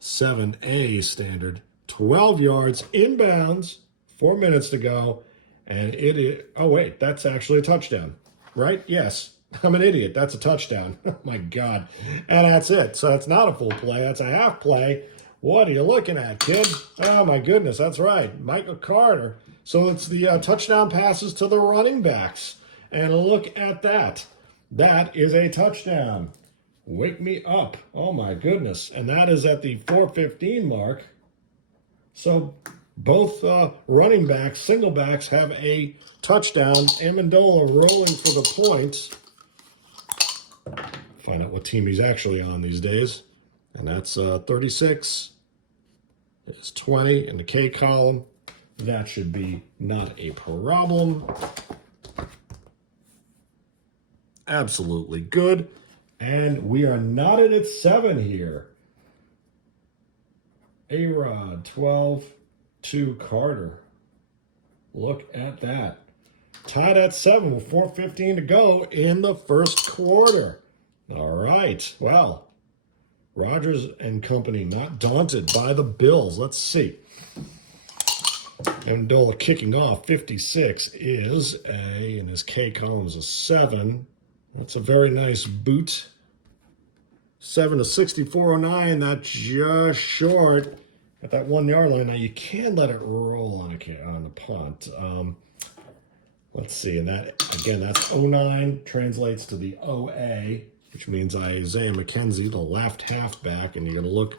7A standard. 12 yards inbounds. 4 minutes to go. And it is, oh wait, that's actually a touchdown. Right? Yes. I'm an idiot. That's a touchdown. Oh my God. And that's it. So that's not a full play. That's a half play. What are you looking at, kid? Oh my goodness. That's right. Michael Carter. So it's the touchdown passes to the running backs. And look at that. That is a touchdown. Wake me up. Oh my goodness. And that is at the 4:15 mark. So both running backs, single backs, have a touchdown. Amendola rolling for the point. Find out what team he's actually on these days. And that's 36. It's 20 in the K column. That should be not a problem. Absolutely good. And we are knotted at 7 here. A-Rod, 12 to Carter. Look at that. Tied at 7 with 4:15 to go in the first quarter. All right. Well, Rodgers and company not daunted by the Bills. Let's see. Amendola kicking off. 56 is a, in his K column is a 7. That's a very nice boot. 7 to 64.09. That's just short at that 1 yard line. Now you can let it roll on the punt. Let's see, and that again, that's 09 translates to the OA, which means Isaiah McKenzie, the left halfback, and you're going to look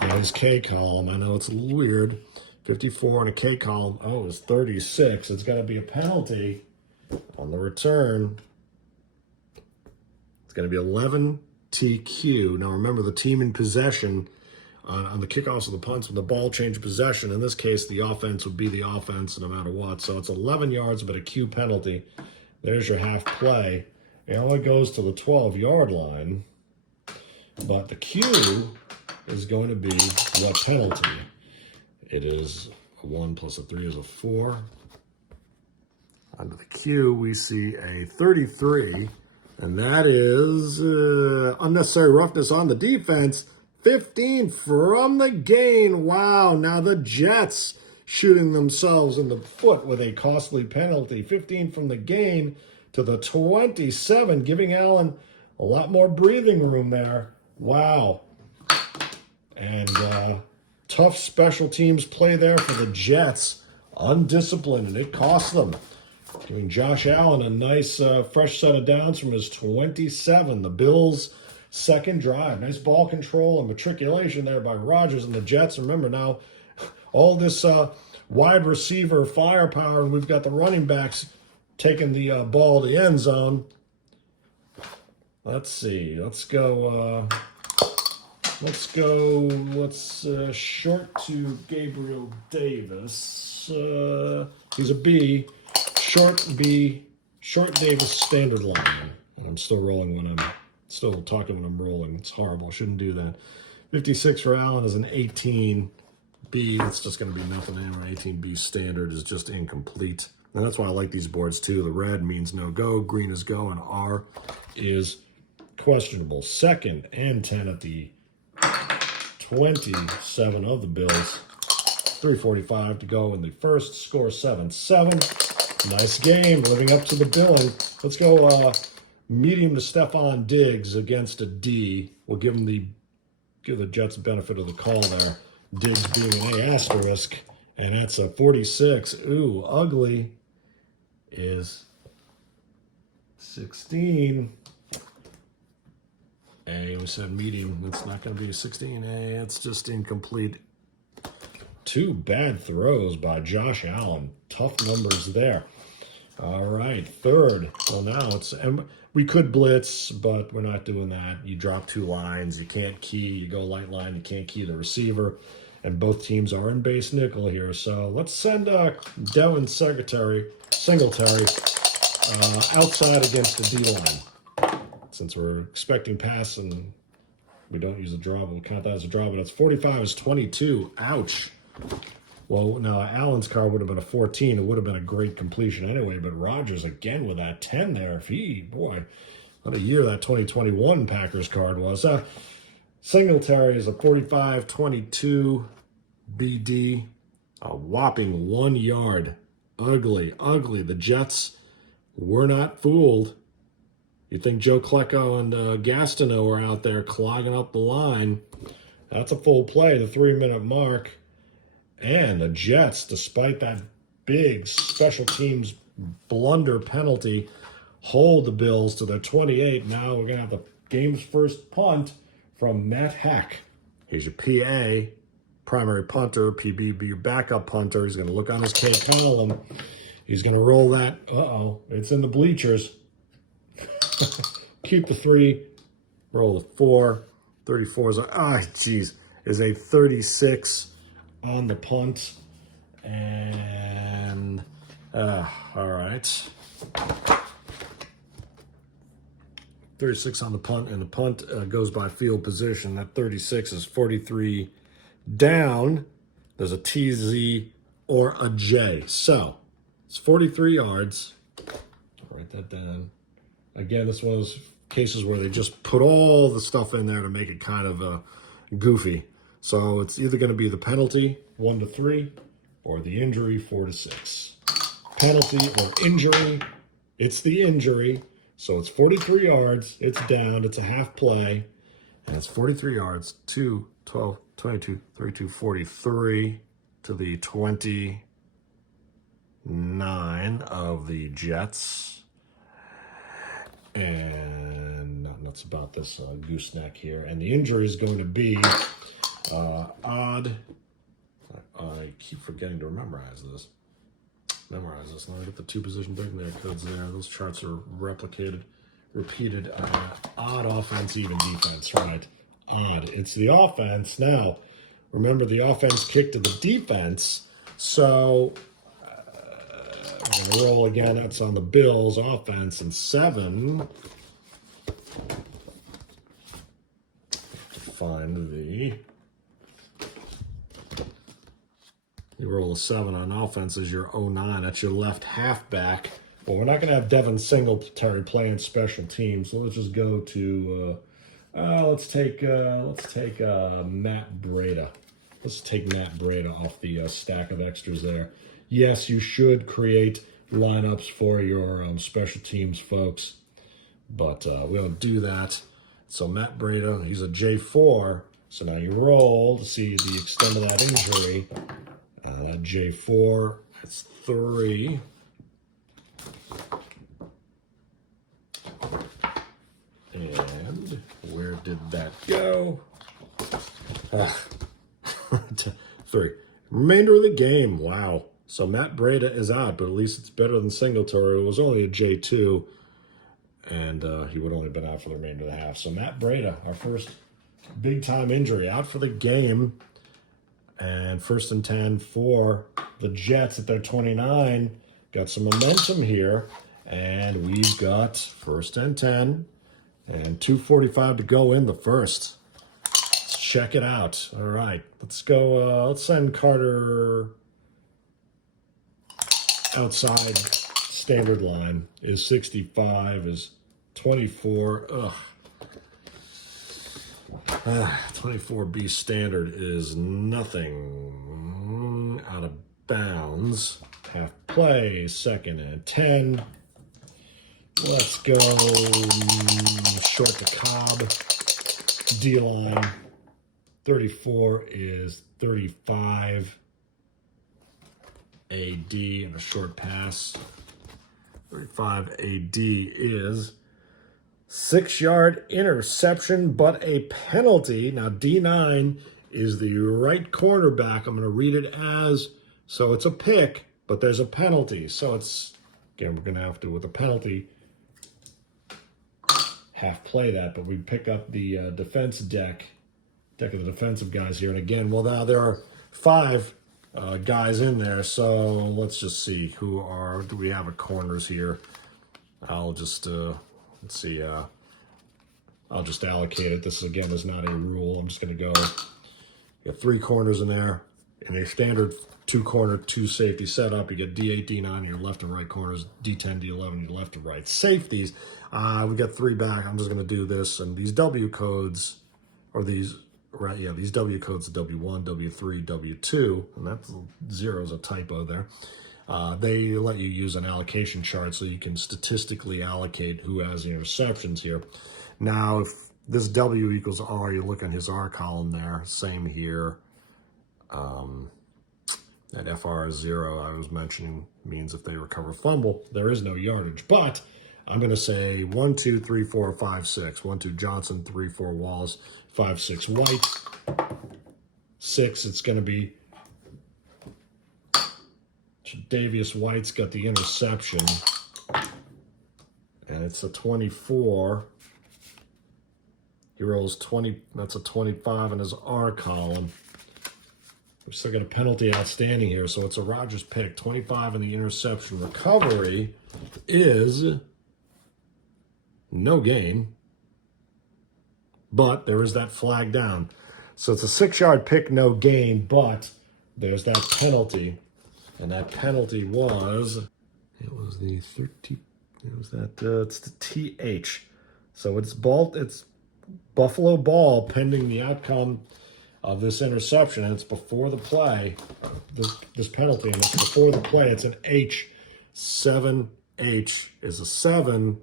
On his K column, I know it's a little weird. 54 on a K column. Oh, it's 36. It's going to be a penalty on the return. It's going to be 11 TQ. Now remember, the team in possession on the kickoffs and the punts, when the ball changed possession, in this case, the offense would be the offense no matter what. So it's 11 yards, but a Q penalty. There's your half play. It only goes to the 12-yard line, but the Q is going to be what penalty? It is a 1 plus a 3 is a 4. Under the Q, we see a 33, and that is unnecessary roughness on the defense. 15 from the gain. Wow, now the Jets shooting themselves in the foot with a costly penalty. 15 from the gain to the 27, giving Allen a lot more breathing room there. Wow. And tough special teams play there for the Jets. Undisciplined, and it cost them. Giving Josh Allen a nice fresh set of downs from his 27. The Bills' second drive. Nice ball control and matriculation there by Rodgers and the Jets. Remember now, all this wide receiver firepower, and we've got the running backs taking the ball to the end zone. Let's see. Let's go short to Gabriel Davis. He's a B. Short Davis standard line. And I'm still rolling when I'm still talking when I'm rolling. It's horrible. I shouldn't do that. 56 for Allen is an 18B. It's just going to be nothing anyway. 18B standard is just incomplete. And that's why I like these boards too. The red means no go, green is go, and R is questionable. 2nd and 10 at the 27 of the Bills. 3:45 to go in the first. Score 7-7. Nice game, living up to the billing. Let's go medium to Stephon Diggs against a D. We'll give the Jets benefit of the call there. Diggs being an A asterisk, and that's a 46. Ooh, ugly is 16. A, we said medium. It's not going to be a 16A. It's just incomplete. 2 bad throws by Josh Allen. Tough numbers there. All right, 3rd. Well, now it's, and we could blitz, but we're not doing that. You drop 2 lines. You can't key. You go light line. You can't key the receiver. And both teams are in base nickel here. So let's send Devin Singletary outside against the D-line. Since we're expecting pass and we don't use a draw, but we'll count that as a draw. But it's 45 is 22. Ouch. Well, now Allen's card would have been a 14. It would have been a great completion anyway. But Rodgers again with that 10 there. Boy, what a year that 2021 Packers card was. Singletary is a 45-22 BD. A whopping 1 yard. Ugly, ugly. The Jets were not fooled. You think Joe Klecko and Gastineau are out there clogging up the line. That's a full play, the 3-minute mark. And the Jets, despite that big special teams blunder penalty, hold the Bills to their 28. Now we're going to have the game's first punt from Matt Hack. Here's your PA, primary punter. PB be your backup punter. He's going to look on his K column. He's going to roll that. Uh-oh, it's in the bleachers. Keep the 3, roll the 4. 34 is a 36 on the punt. And all right, 36 on the punt, and the punt goes by field position. That 36 is 43 down. There's a TZ or a J, so it's 43 yards. I'll write that down. Again, this one of those cases where they just put all the stuff in there to make it kind of goofy. So it's either going to be the penalty, 1-3, or the injury, 4-6. Penalty or injury, it's the injury. So it's 43 yards, it's down, it's a half play, and it's 43 yards, 2, 12, 22, 32, 43 to the 29 of the Jets. And not nuts about this gooseneck here. And the injury is going to be Odd. I keep forgetting to memorize this. Now I get the two position Pregame codes there. Those charts are repeated. Odd offense, even defense, right? Odd. It's the offense. Now, remember the offense kicked to the defense. So, I'm going to roll again. That's on the Bills offense. And 7. Find the... You roll a 7 on offense as your 09. That's your left halfback. But we're not going to have Devin Singletary playing special teams. So let's just go to, let's take Matt Breida. Let's take Matt Breida off the stack of extras there. Yes, you should create lineups for your special teams folks, but we don't do that. So Matt Breida, he's a J4. So now you roll to see the extent of that injury. That J4, that's 3. And where did that go? 3. Remainder of the game. Wow. So Matt Breida is out, but at least it's better than Singletary. It was only a J2, and he would only have been out for the remainder of the half. So Matt Breida, our first big-time injury, out for the game. And 1st and 10 for the Jets at their 29. Got some momentum here. And we've got 1st and 10 and 2:45 to go in the first. Let's check it out. All right, let's go. Let's send Carter outside standard line. Is 65, is 24. Ugh. 24B standard is nothing. Out of bounds. Half play, 2nd and 10. Let's go short to Cobb. D-line. 34 is 35. AD and a short pass. 35 AD is 6-yard interception, but a penalty. Now, D9 is the right cornerback. I'm going to read it as, so it's a pick, but there's a penalty. So it's, again, we're going to have to, with a penalty, half play that, but we pick up the defense deck of the defensive guys here. And again, well, now there are 5 guys in there, so let's just see do we have a corners here. I'll just, let's see, I'll just allocate it. This, again, is not a rule. I'm just going to go, you got 3 corners in there. In a standard 2-corner, 2 safety setup, you get D8, D9, your left and right corners, D10, D11, your left and right safeties. We got 3 back. I'm just going to do this. And these W codes, or these, right, yeah, these W codes, W1, W3, W2, and that 0 is a typo there. They let you use an allocation chart so you can statistically allocate who has the interceptions here. Now, if this W equals R, you look on his R column there. Same here. That FR is 0, I was mentioning, means if they recover fumble, there is no yardage. But I'm going to say 1, 2, 3, 4, 5, 6. 1, 2, Johnson, 3, 4, Wallace, 5, 6, White. 6, it's going to be Davius White's got the interception. And it's a 24. He rolls 20, that's a 25 in his R column. We've still got a penalty outstanding here, so it's a Rodgers pick. 25 in the interception. Recovery is no gain, but there is that flag down. So it's a 6-yard pick, no gain, but there's that penalty, and that penalty was, it was the 30, it was that, it's the TH. So it's Buffalo ball pending the outcome of this interception, and it's before the play, this penalty, and it's before the play. It's an H. 7H is a 7,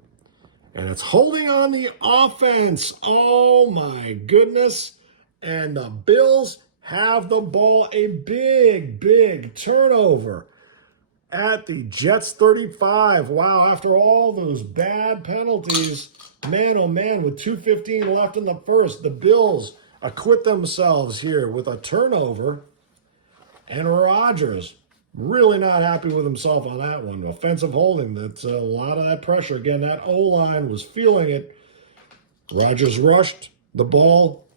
and it's holding on the offense. Oh, my goodness. And the Bills have the ball, a big, big turnover at the Jets 35. Wow, after all those bad penalties, man, oh, man, with 2:15 left in the first, the Bills acquit themselves here with a turnover. And Rodgers, really not happy with himself on that one. Offensive holding, that's a lot of that pressure. Again, that O-line was feeling it. Rodgers rushed the ball,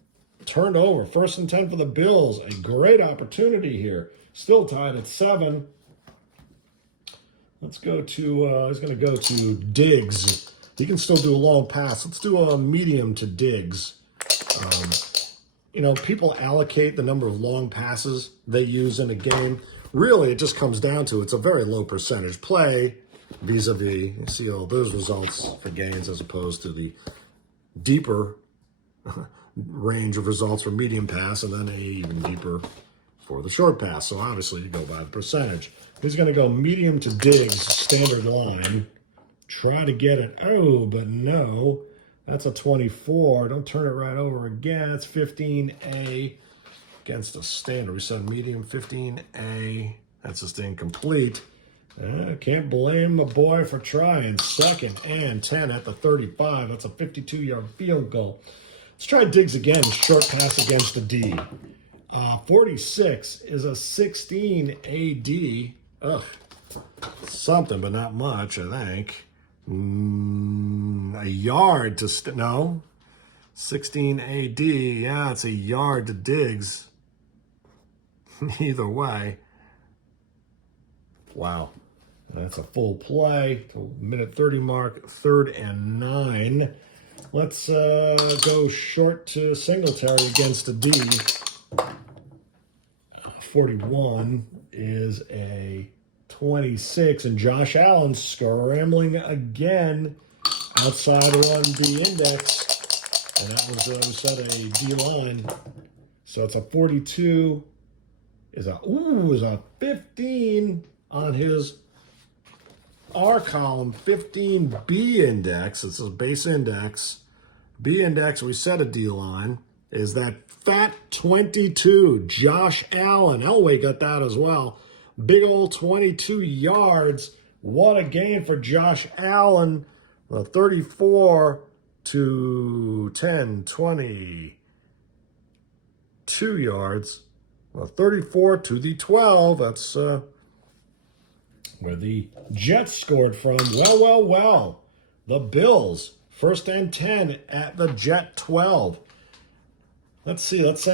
turned over. 1st and 10 for the Bills. A great opportunity here. Still tied at 7. Let's go to, he's going to go to Diggs. He can still do a long pass. Let's do a medium to Diggs. People allocate the number of long passes they use in a game. Really, it just comes down to it's a very low percentage play vis-a-vis. You see all those results for gains as opposed to the deeper range of results for medium pass and then a even deeper for the short pass. So obviously you go by the percentage. He's going to go medium to Diggs, standard line. Try to get it. Oh, but no. That's a 24. Don't turn it right over again. It's 15A against a standard. We said medium 15A. That's just incomplete. Can't blame the boy for trying. 2nd and 10 at the 35. That's a 52-yard field goal. Let's try Diggs again. Short pass against the D. 46 is a 16 AD. Ugh. Something, but not much, I think. A yard to no. 16 AD. Yeah, it's a yard to Diggs. Either way. Wow. That's a full play. Minute 30 mark. 3rd and 9. Let's go short to Singletary against a D. 41 is a 26, and Josh Allen scrambling again outside run B index, and that was, we said, a D line. So it's a 42, is a 15 on his R column, 15 B index. This is base index. B index, we said a D line, is that fat 22, Josh Allen. Elway got that as well. Big old 22 yards. What a game for Josh Allen. 34 to 10, 22 yards. 34 to the 12. That's where the Jets scored from. Well. The Bills, 1st and 10 at the Jet 12. Let's see. Let's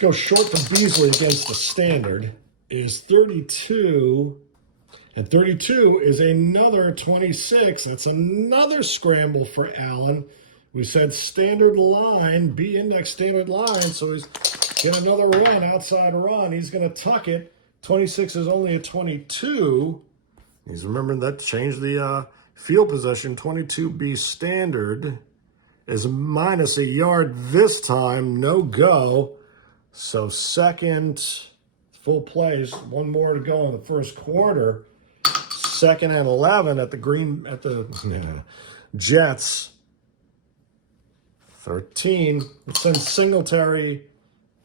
go short to Beasley against the standard. Is 32. And 32 is another 26. That's another scramble for Allen. We said standard line, B index standard line. So he's getting another run, outside run. He's going to tuck it. 26 is only a 22. He's remembering that changed the field position. 22B standard is minus a yard this time. No go. So 2nd, full plays. One more to go in the 1st quarter. 2nd and 11 at the Jets. 13. Let's send Singletary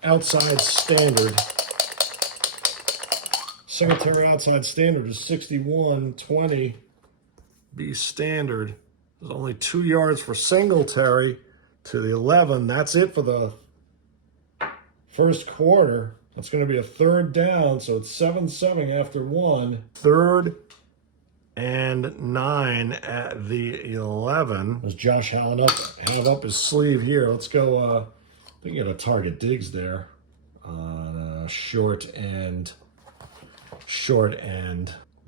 outside standard. Singletary outside standard is 61-20. B standard. There's only 2 yards for Singletary to the 11. That's it for the 1st quarter. That's going to be a 3rd down, so it's 7-7 after 1. 3rd and 9 at the 11. As Josh Allen have up his sleeve here. Let's go, I think you got to target Diggs there on short and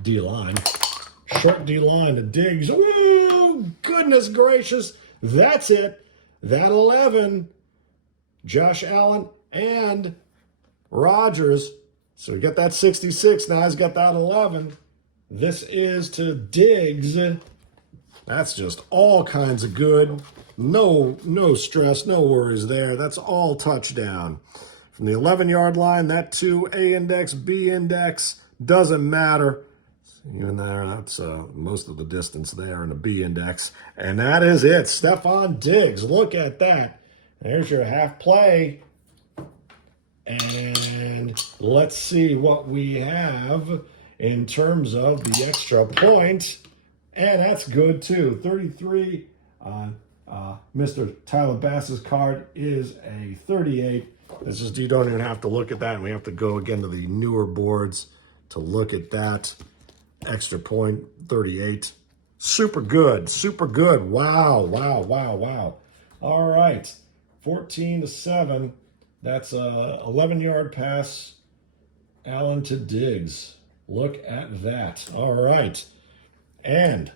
D-line. Short D-line to Diggs. Oh, goodness gracious. That's it. That 11. Josh Allen and Rodgers. So we got that 66. Now he's got that 11. This is to Diggs. That's just all kinds of good. No stress, no worries there. That's all touchdown. From the 11-yard line, that 2 A index, B index, doesn't matter. Even there, that's most of the distance there in the B index. And that is it. Stephon Diggs. Look at that. There's your half play. And let's see what we have in terms of the extra point. And that's good, too. 33 Mr. Tyler Bass's card is a 38. This is, you don't even have to look at that, and we have to go again to the newer boards to look at that. Extra point, 38. Super good, super good. Wow, wow, wow, wow. All right, 14-7. That's a 11-yard pass, Allen to Diggs. Look at that. All right, and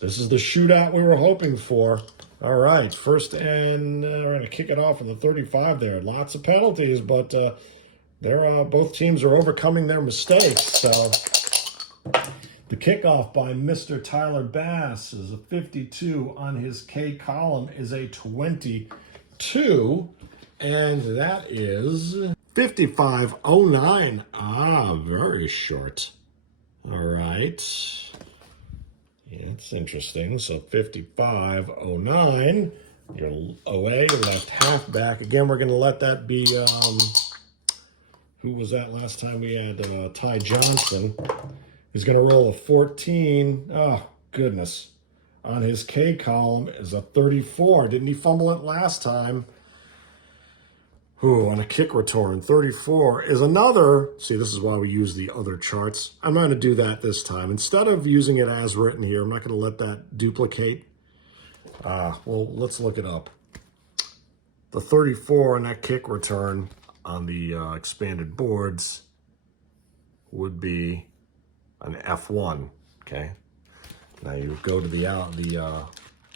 this is the shootout we were hoping for. All right, first and we're going to kick it off in the 35 there. Lots of penalties, but both teams are overcoming their mistakes. So the kickoff by Mr. Tyler Bass is a 52. On his K column is a 22. And that is 55-09. Very short. All right. Yeah, it's interesting. So 55-09. Your OA, left halfback. Again, we're going to let that be, who was that last time we had? Ty Johnson. He's going to roll a 14. Oh, goodness. On his K column is a 34. Didn't he fumble it last time? Ooh, on a kick return, 34 is another. See, this is why we use the other charts. I'm not going to do that this time. Instead of using it as written here, I'm not going to let that duplicate. Well, let's look it up. The 34 on that kick return on the expanded boards would be an F1, okay? Now you go to the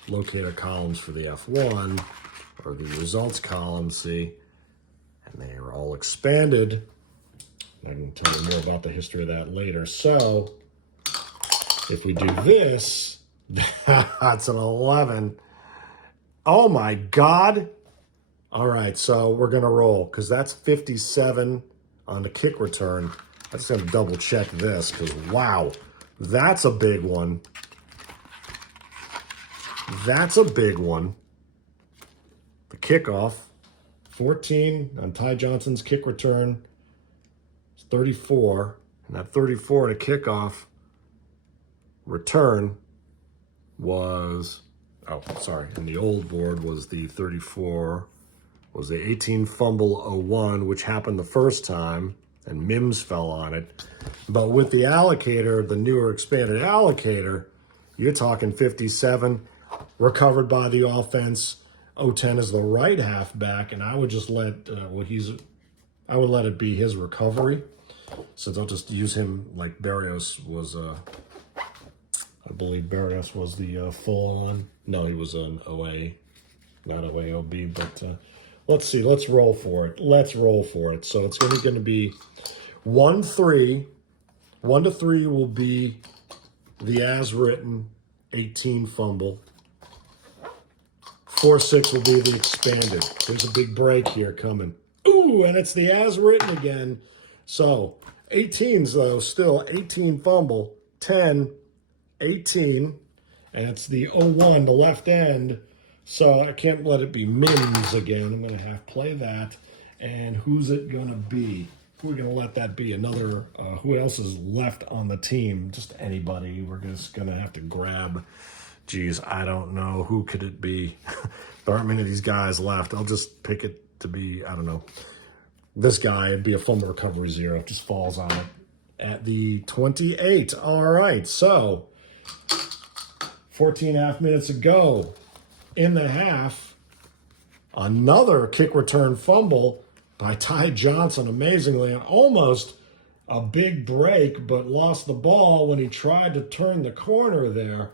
locator columns for the F1, or the results column, see? And they are all expanded. I can tell you more about the history of that later. So, if we do this, that's an 11. Oh my God. All right, so we're going to roll, because that's 57 on the kick return. I just have to double check this, because wow, that's a big one. That's a big one. The kickoff. 14 on Ty Johnson's kick return. It's 34. And that 34 to kickoff return was, oh, sorry, and the old board was the 34, was the 18 fumble 01, which happened the first time, and Mims fell on it. But with the allocator, the newer expanded allocator, you're talking 57, recovered by the offense. 010 is the right halfback, and I would just let I would let it be his recovery, since I'll just use him like Barrios was. I believe Barrios was the full on. No, he was an OA, not OAOB. But let's see. Let's roll for it. Let's roll for it. So it's going to be 1-3. 1-3 will be the as written 18 fumble. 4-6 will be the expanded. There's a big break here coming. Ooh, and it's the as written again. So 18s though, still 18 fumble, 10, 18, and it's the 01, the left end. So I can't let it be Mims again. I'm going to have to play that. And who's it going to be? We're going to let that be another, who else is left on the team? Just anybody. We're just going to have to grab. Geez, I don't know. Who could it be? There aren't many of these guys left. I'll just pick it to be, I don't know. This guy, it'd be a fumble recovery 0. Just falls on it at the 28. All right, so 14.5 minutes ago in the half, another kick return fumble by Ty Johnson, amazingly, and almost a big break, but lost the ball when he tried to turn the corner there.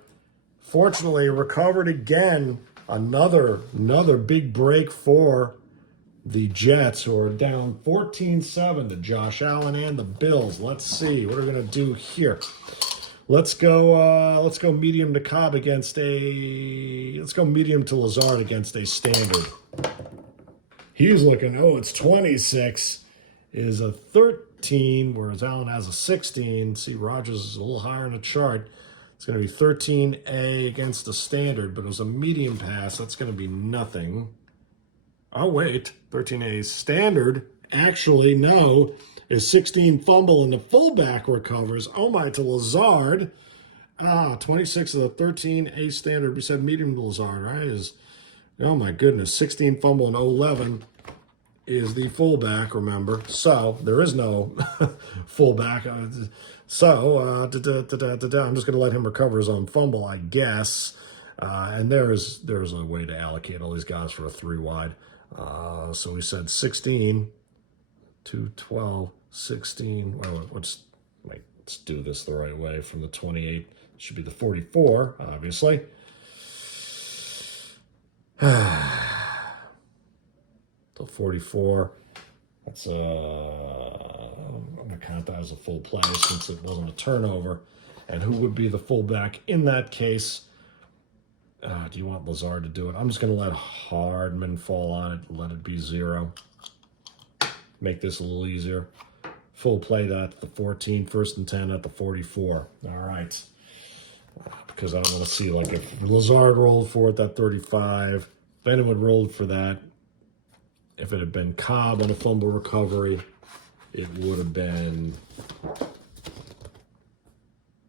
Fortunately, recovered again. Another big break for the Jets, who are down 14-7 to Josh Allen and the Bills. Let's see what we're gonna do here. Let's go medium to Cobb against let's go medium to Lazard against a standard. He's looking, oh, it's 26, is a 13, whereas Allen has a 16. See, Rodgers is a little higher in the chart. It's going to be 13A against the standard, but it was a medium pass. That's going to be nothing. Oh, wait. 13A standard. Actually, no. Is 16 fumble and the fullback recovers. Oh, my, to Lazard. 26 of the 13 A standard. We said medium Lazard, right? Oh my goodness, 16 fumble and 11 is the fullback, remember. So there is no fullback. I'm just going to let him recover his own fumble, I guess. And there's a way to allocate all these guys for a 3 wide. So we said 16, 2, 12, 16. Well, let's do this the right way. From the 28, should be the 44, obviously. The 44. That's I'm gonna count that as a full play since it wasn't a turnover. And who would be the fullback in that case? Do you want Lazard to do it? I'm just gonna let Hardman fall on it. Let it be 0. Make this a little easier. Full play that at the 14, 1st and 10 at the 44. All right. Because I don't want to see, like, if Lazard rolled for it, that 35, if anyone rolled for that, if it had been Cobb on a fumble recovery, it would have been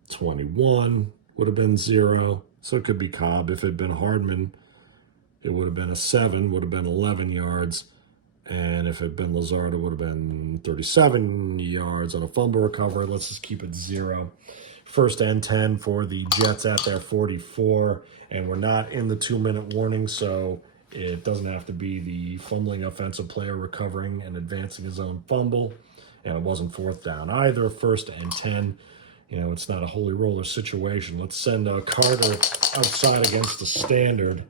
21, would have been 0. So it could be Cobb. If it had been Hardman, it would have been a 7, would have been 11 yards. And if it had been Lazard, it would have been 37 yards on a fumble recovery. Let's just keep it 0. 1st and 10 for the Jets at their 44. And we're not in the 2-minute warning, so it doesn't have to be the fumbling offensive player recovering and advancing his own fumble. And it wasn't 4th down either. 1st and 10. You know, it's not a holy roller situation. Let's send Carter outside against the standard.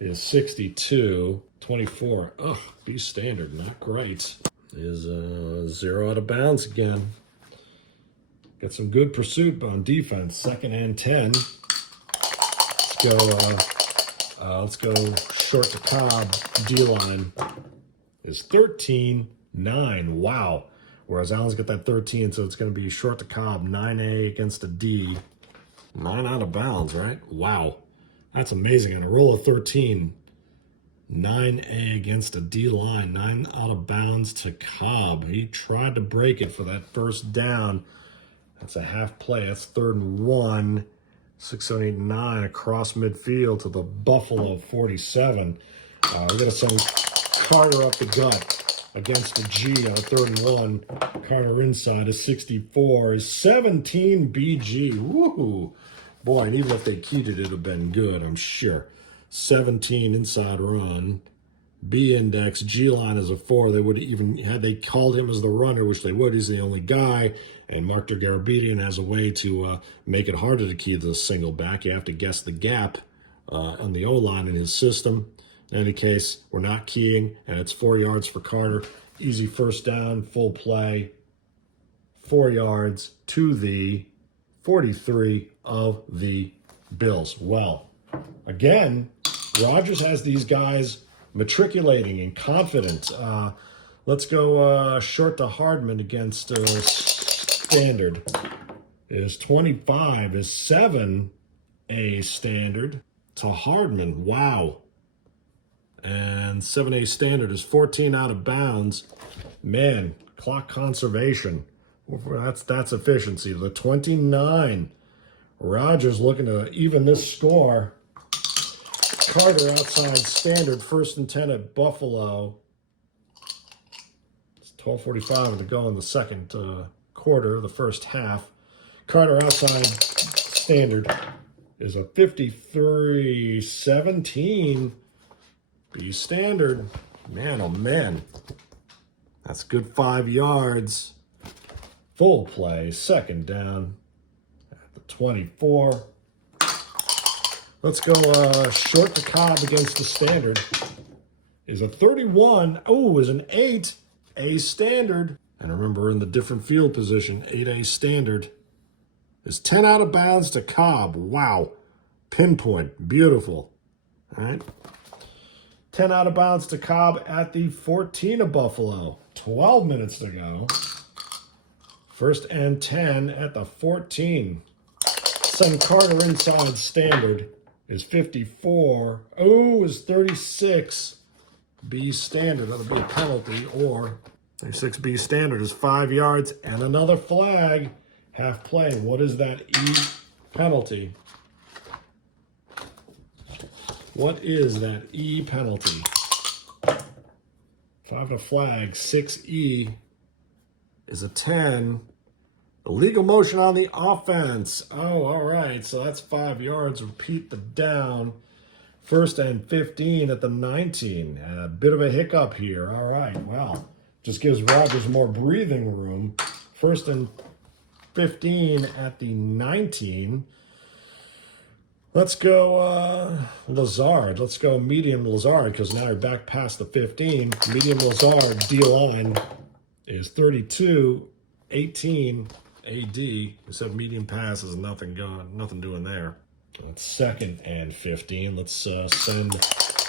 Is 62, 24. Ugh, B standard, not great. Is 0 out of bounds again. Got some good pursuit on defense. 2nd and 10. Let's go short to Cobb. D-line is 13-9. Wow. Whereas Allen's got that 13, so it's going to be short to Cobb. 9A against a D. 9 out of bounds, right? Wow. That's amazing. On a roll of 13, 9A against a D-line, 9 out of bounds to Cobb. He tried to break it for that 1st down. That's a half play. That's 3rd and 1. 6, 7, 8, 9 across midfield to the Buffalo 47. We're going to send Carter up the gut against the G on a 3rd and 1. Carter inside is 64. Is 17 BG. Woohoo! Boy, and even if they keyed it, it would have been good, I'm sure. 17 inside run. B index, G line is a 4. They would have even, had they called him as the runner, which they would, he's the only guy. And Mark Garabedian has a way to make it harder to key the single back. You have to guess the gap on the O-line in his system. In any case, we're not keying, and it's 4 yards for Carter. Easy 1st down, full play. 4 yards to the 43 of the Bills. Well, again, Rodgers has these guys matriculating and confident. Let's go short to Hardman against standard. Is 25, is 7A standard to Hardman. Wow. And 7A standard is 14 out of bounds. Man, clock conservation. That's efficiency. The 29. Rodgers looking to even this score. Carter outside standard, 1st and 10 at Buffalo. It's 12:45 to go in the 2nd quarter, the 1st half. Carter outside standard is a 53-17. B standard. Man, oh man. That's good 5 yards. Full play, 2nd down at the 24. Let's go short to Cobb against the standard. Is a 31. Oh, is an 8A standard. And remember, in the different field position, 8A standard is 10 out of bounds to Cobb. Wow. Pinpoint. Beautiful. All right. 10 out of bounds to Cobb at the 14 of Buffalo. 12 minutes to go. 1st and 10 at the 14. Send Carter inside standard. Is 54. Oh, is 36. B standard. That'll be a penalty. Or 36B standard is 5 yards and another flag. Half play. What is that? penalty. What is that E penalty? 5 to flag, 6E is a 10. Illegal motion on the offense. Oh, all right. So that's 5 yards. Repeat the down. 1st and 15 at the 19. A bit of a hiccup here. All right. Well, just gives Rodgers more breathing room. 1st and 15 at the 19. Let's go Lazard. Let's go medium Lazard because now you're back past the 15. Medium Lazard D-line is 32-18 AD. We said medium pass is nothing doing there. That's 2nd and 15. Let's send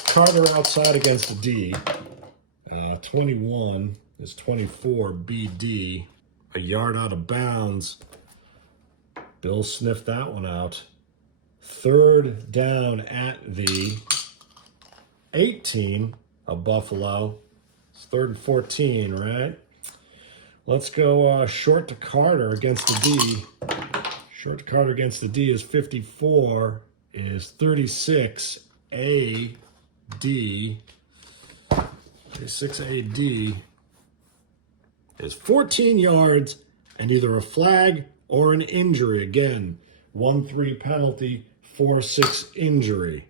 Carter outside against the D. 21 is 24 BD. A yard out of bounds. Bill sniffed that one out. 3rd down at the 18 of Buffalo. It's 3rd and 14, right? Let's go short to Carter against the D. Short to Carter against the D is 54, is 36 AD. 36 AD is 14 yards and either a flag or an injury. Again, 1-3 penalty, 4-6 injury.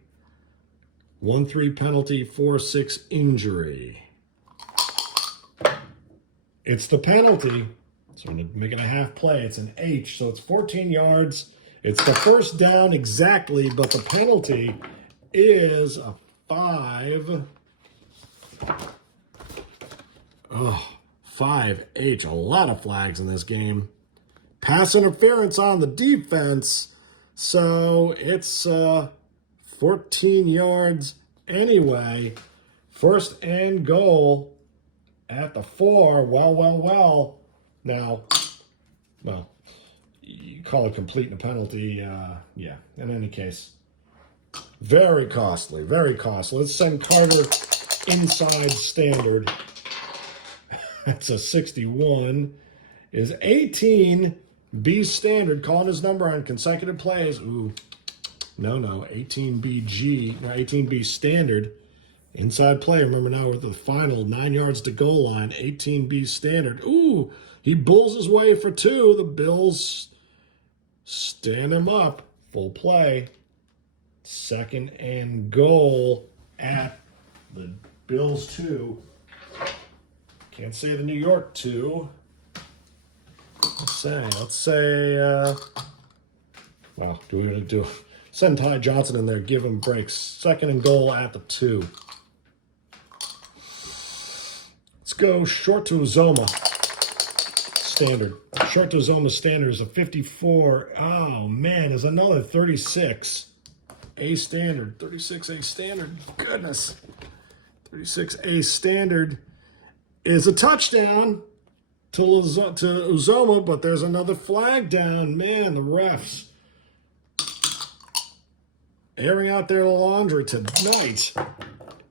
1-3 penalty, 4-6 injury. It's the penalty. So I'm going to make it a half play. It's an H, so it's 14 yards. It's the 1st down exactly, but the penalty is a 5. 5H. A lot of flags in this game. Pass interference on the defense. So it's 14 yards anyway. 1st and goal at the 4. Well. Now, well, you call it complete and a penalty. Yeah, in any case. Very costly, very costly. Let's send Carter inside standard. That's a 61. Is 18 B standard, calling his number on consecutive plays. Ooh, no, 18 BG, no, 18 B standard. Inside play, remember now we're at the final 9 yards to goal line, 18 B standard. Ooh, he bulls his way for 2. The Bills stand him up. Full play. 2nd and goal at the Bills 2. Can't say the New York 2. Let's say, well, do we want to do? Send Ty Johnson in there, give him breaks. 2nd and goal at the 2. Let's go short to Uzoma. Standard. Short to Uzoma standard is a 54. Oh, man, there's another 36. A standard. 36 A standard. Goodness. 36 A standard is a touchdown to Uzoma, but there's another flag down. Man, the refs airing out their laundry tonight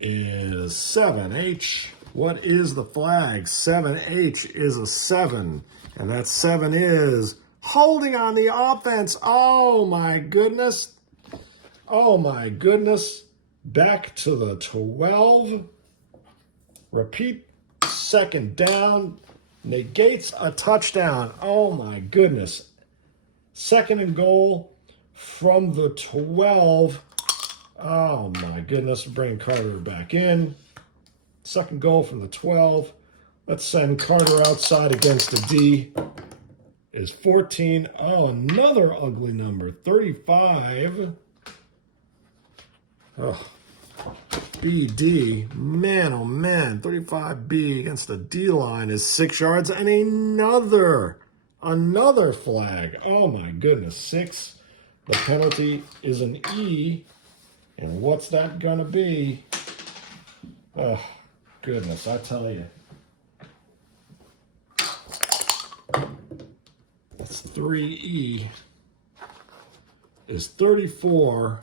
is 7H. What is the flag? 7H is a 7. And that 7 is holding on the offense. Oh, my goodness. Oh, my goodness. Back to the 12. Repeat. 2nd down. Negates a touchdown. Oh, my goodness. 2nd and goal from the 12. Oh, my goodness. Bring Carter back in. 2nd goal from the 12. Let's send Carter outside against the D. Is 14. Oh, another ugly number. 35. Oh, BD. Man, oh, man. 35B against the D line is 6 yards and another flag. Oh, my goodness. 6. The penalty is an E. And what's that going to be? Oh, goodness, I tell you. That's 3E. Is 34.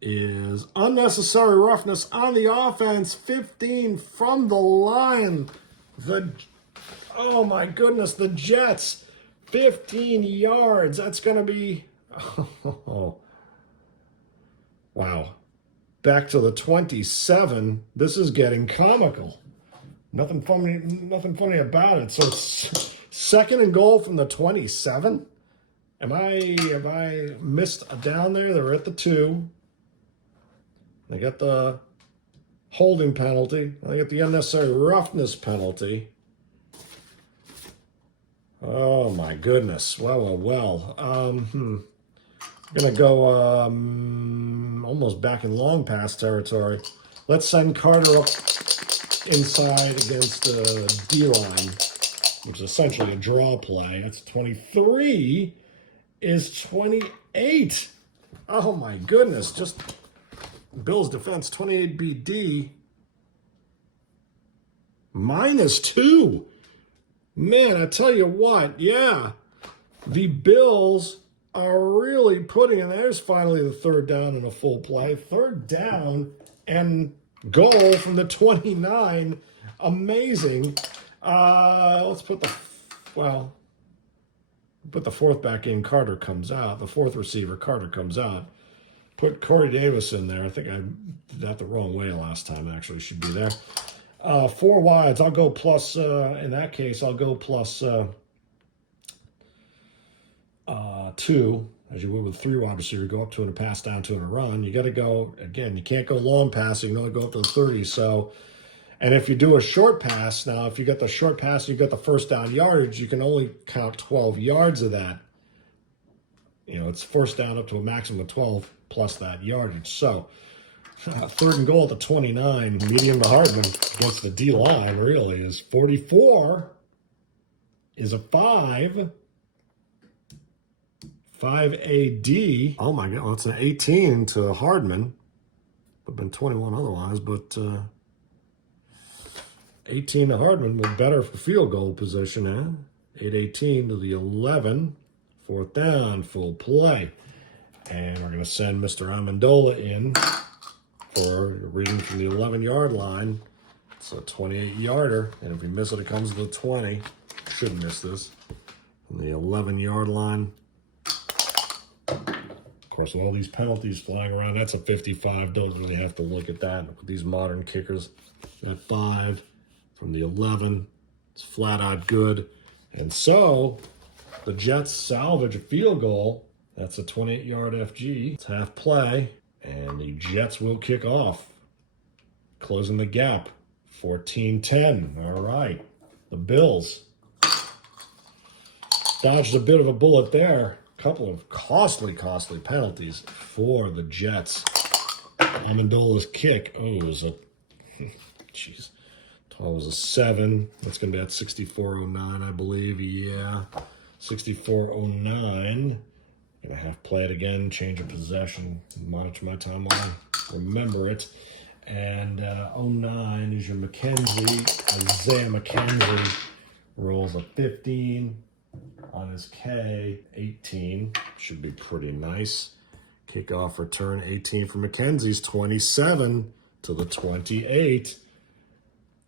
Is unnecessary roughness on the offense. 15 from the line. Oh, my goodness, the Jets. 15 yards. That's going to be, oh, wow. Back to the 27. This is getting comical. Nothing funny about it. So it's 2nd and goal from the 27. Have I missed a down there? They're at the 2. They got the holding penalty. They got the unnecessary roughness penalty. Oh my goodness. Well. I'm gonna go almost back in long pass territory. Let's send Carter up inside against the D-line, which is essentially a draw play. That's 23 is 28. Oh my goodness. Just Bills defense, 28 BD. -2. Man, I tell you what, yeah. The Bills are really putting in. There's finally the 3rd down and a full play. 3rd down and goal from the 29. Amazing. Let's put the 4th back in. Carter comes out. The 4th receiver, Carter, comes out. Put Corey Davis in there. I think I did that the wrong way last time. Actually, should be there. 4 wides. I'll go plus, in that case, I'll go plus 2, as you would with 3 wide receiver. Go up 2 and a pass, down 2 and a run. You got to go, again, you can't go long passing. You can only go up to the 30. So, and if you do a short pass, now if you got the short pass, you got the first down yardage, you can only count 12 yards of that. You know, it's first down up to a maximum of 12 plus that yardage. So, 3rd and goal at the 29, medium to Hardman against the D-line really is 44 is a 5. 5 AD. Oh my God, well, it's an 18 to Hardman. Would have been 21 otherwise, but 18 to Hardman was better for field goal position, eh? 8-18 to the 11. 4th down, full play. And we're going to send Mr. Amendola in for a reading from the 11-yard line. It's a 28-yarder, and if we miss it, it comes to the 20. Shouldn't miss this. On the 11-yard line. Of course, with all these penalties flying around, that's a 55. Don't really have to look at that. With these modern kickers, that 5 from the 11, it's flat out good. And so the Jets salvage a field goal. That's a 28-yard FG. It's half play, and the Jets will kick off, closing the gap. 14-10. All right, the Bills dodged a bit of a bullet there. Couple of costly penalties for the Jets. Amendola's kick, oh, it was a, jeez, it was a 7. That's going to be at 64.09, I believe. Yeah, 64.09. Going to have play it again, change of possession, monitor my timeline, remember it. And 09 is your Isaiah McKenzie rolls a 15. On his K, 18. Should be pretty nice. Kickoff return, 18 for McKenzie's 27 to the 28.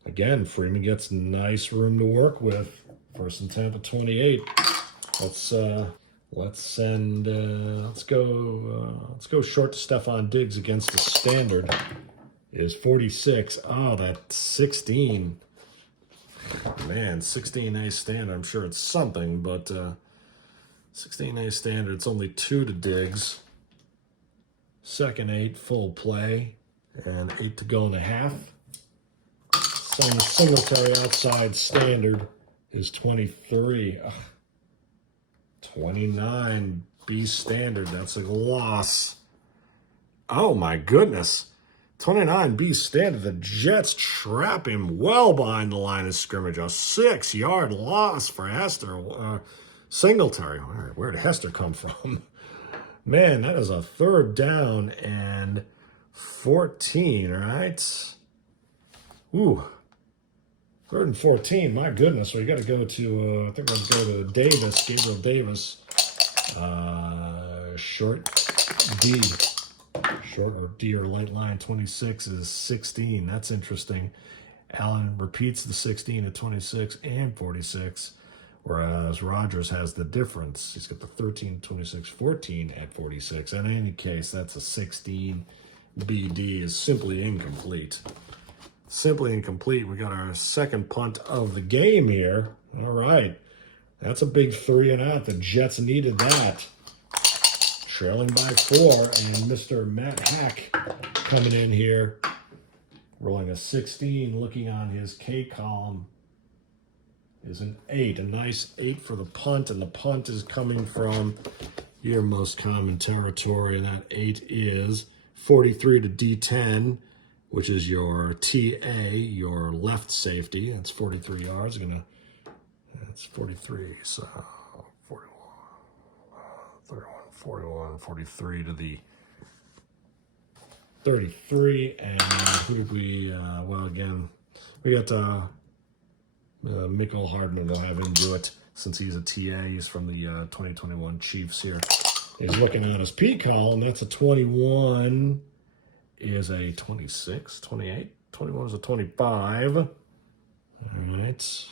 Again, Freeman gets nice room to work with. 1st and 10 to 28. Let's go short to Stephon Diggs against the standard. Is 46. Oh, that 16. Man, 16A standard, I'm sure it's something, but 16A standard, it's only 2 to Diggs. 2nd 8, full play, and 8 to go and a half. Some Singletary outside standard is 23. 29 B standard, that's a loss. Oh my goodness. 29B standard, the Jets trap him well behind the line of scrimmage. A 6-yard loss for Hester. Singletary. Where did Hester come from? Man, that is a 3rd down and 14, right? Ooh. 3rd and 14, my goodness. So you got to go to, I think we're going to go to Davis, Gabriel Davis. Short D. Short or D or light line, 26 is 16. That's interesting. Allen repeats the 16 at 26 and 46. whereas Rodgers has the difference. He's got the 13, 26, 14 at 46. In any case, that's a 16. BD is simply incomplete. Simply incomplete. We got our second punt of the game here. All right. That's a big 3 and out. The Jets needed that. Trailing by 4, and Mr. Matt Hack coming in here, rolling a 16, looking on his K column is an 8. A nice 8 for the punt, and the punt is coming from your most common territory, and that 8 is 43 to D10, which is your TA, your left safety. That's 43 yards. That's 43, so 41, 31, 41, 43 to the 33. And who did we, well, again, we got Michael Hardman will have him do it since he's a TA. He's from the 2021 Chiefs here. He's looking at his P column. That's a 21, is a 26, 28. 21 is a 25. All right.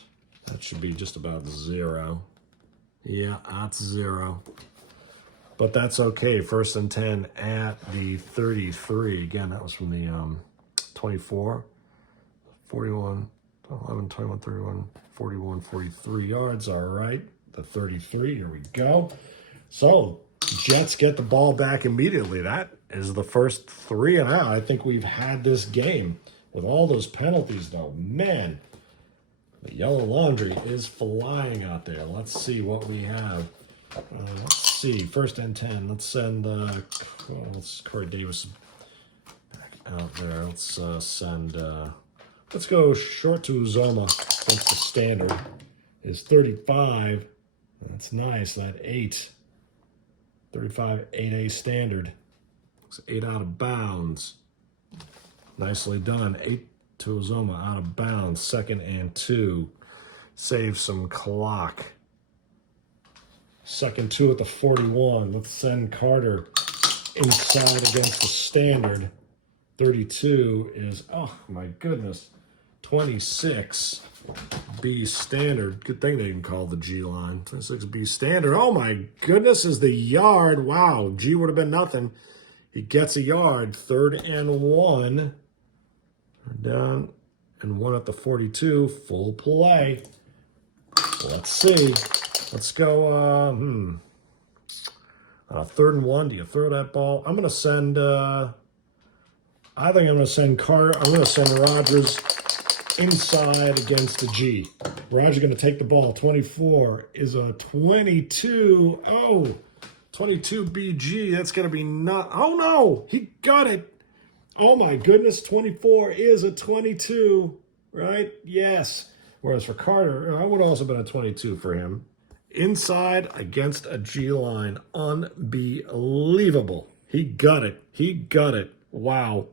That should be just about 0. Yeah, that's 0. But that's okay. 1st and 10 at the 33. Again, that was from the 24, 41, 11, 21, 31, 41, 43 yards. All right. The 33. Here we go. So, Jets get the ball back immediately. That is the first 3 and out. I think we've had this game with all those penalties, though. Man, the yellow laundry is flying out there. Let's see what we have. Let's see. 1st and 10. Let's send Corey Davis back out there. Let's let's go short to Uzoma against the standard. Is 35. That's nice. That 8. 35, 8A standard. It's 8 out of bounds. Nicely done. 8 to Uzoma out of bounds. 2nd and 2. Save some clock. 2nd 2 at the 41. Let's send Carter inside against the standard. 32 is, oh my goodness, 26. B standard. Good thing they didn't call the G line. 26B standard. Oh my goodness, is the yard. Wow, G would have been nothing. He gets a yard. 3rd and 1. Down and 1 at the 42. Full play. Let's see. Let's go. 3rd and 1. Do you throw that ball? I'm going to send. I think I'm going to send Carter. I'm going to send Rodgers inside against the G. Rodgers going to take the ball. 24 is a 22. Oh, 22 BG. That's going to be not. Oh, no. He got it. Oh, my goodness. 24 is a 22, right? Yes. Whereas for Carter, I would have also been a 22 for him. Inside against a G line. Unbelievable. He got it. He got it. Wow.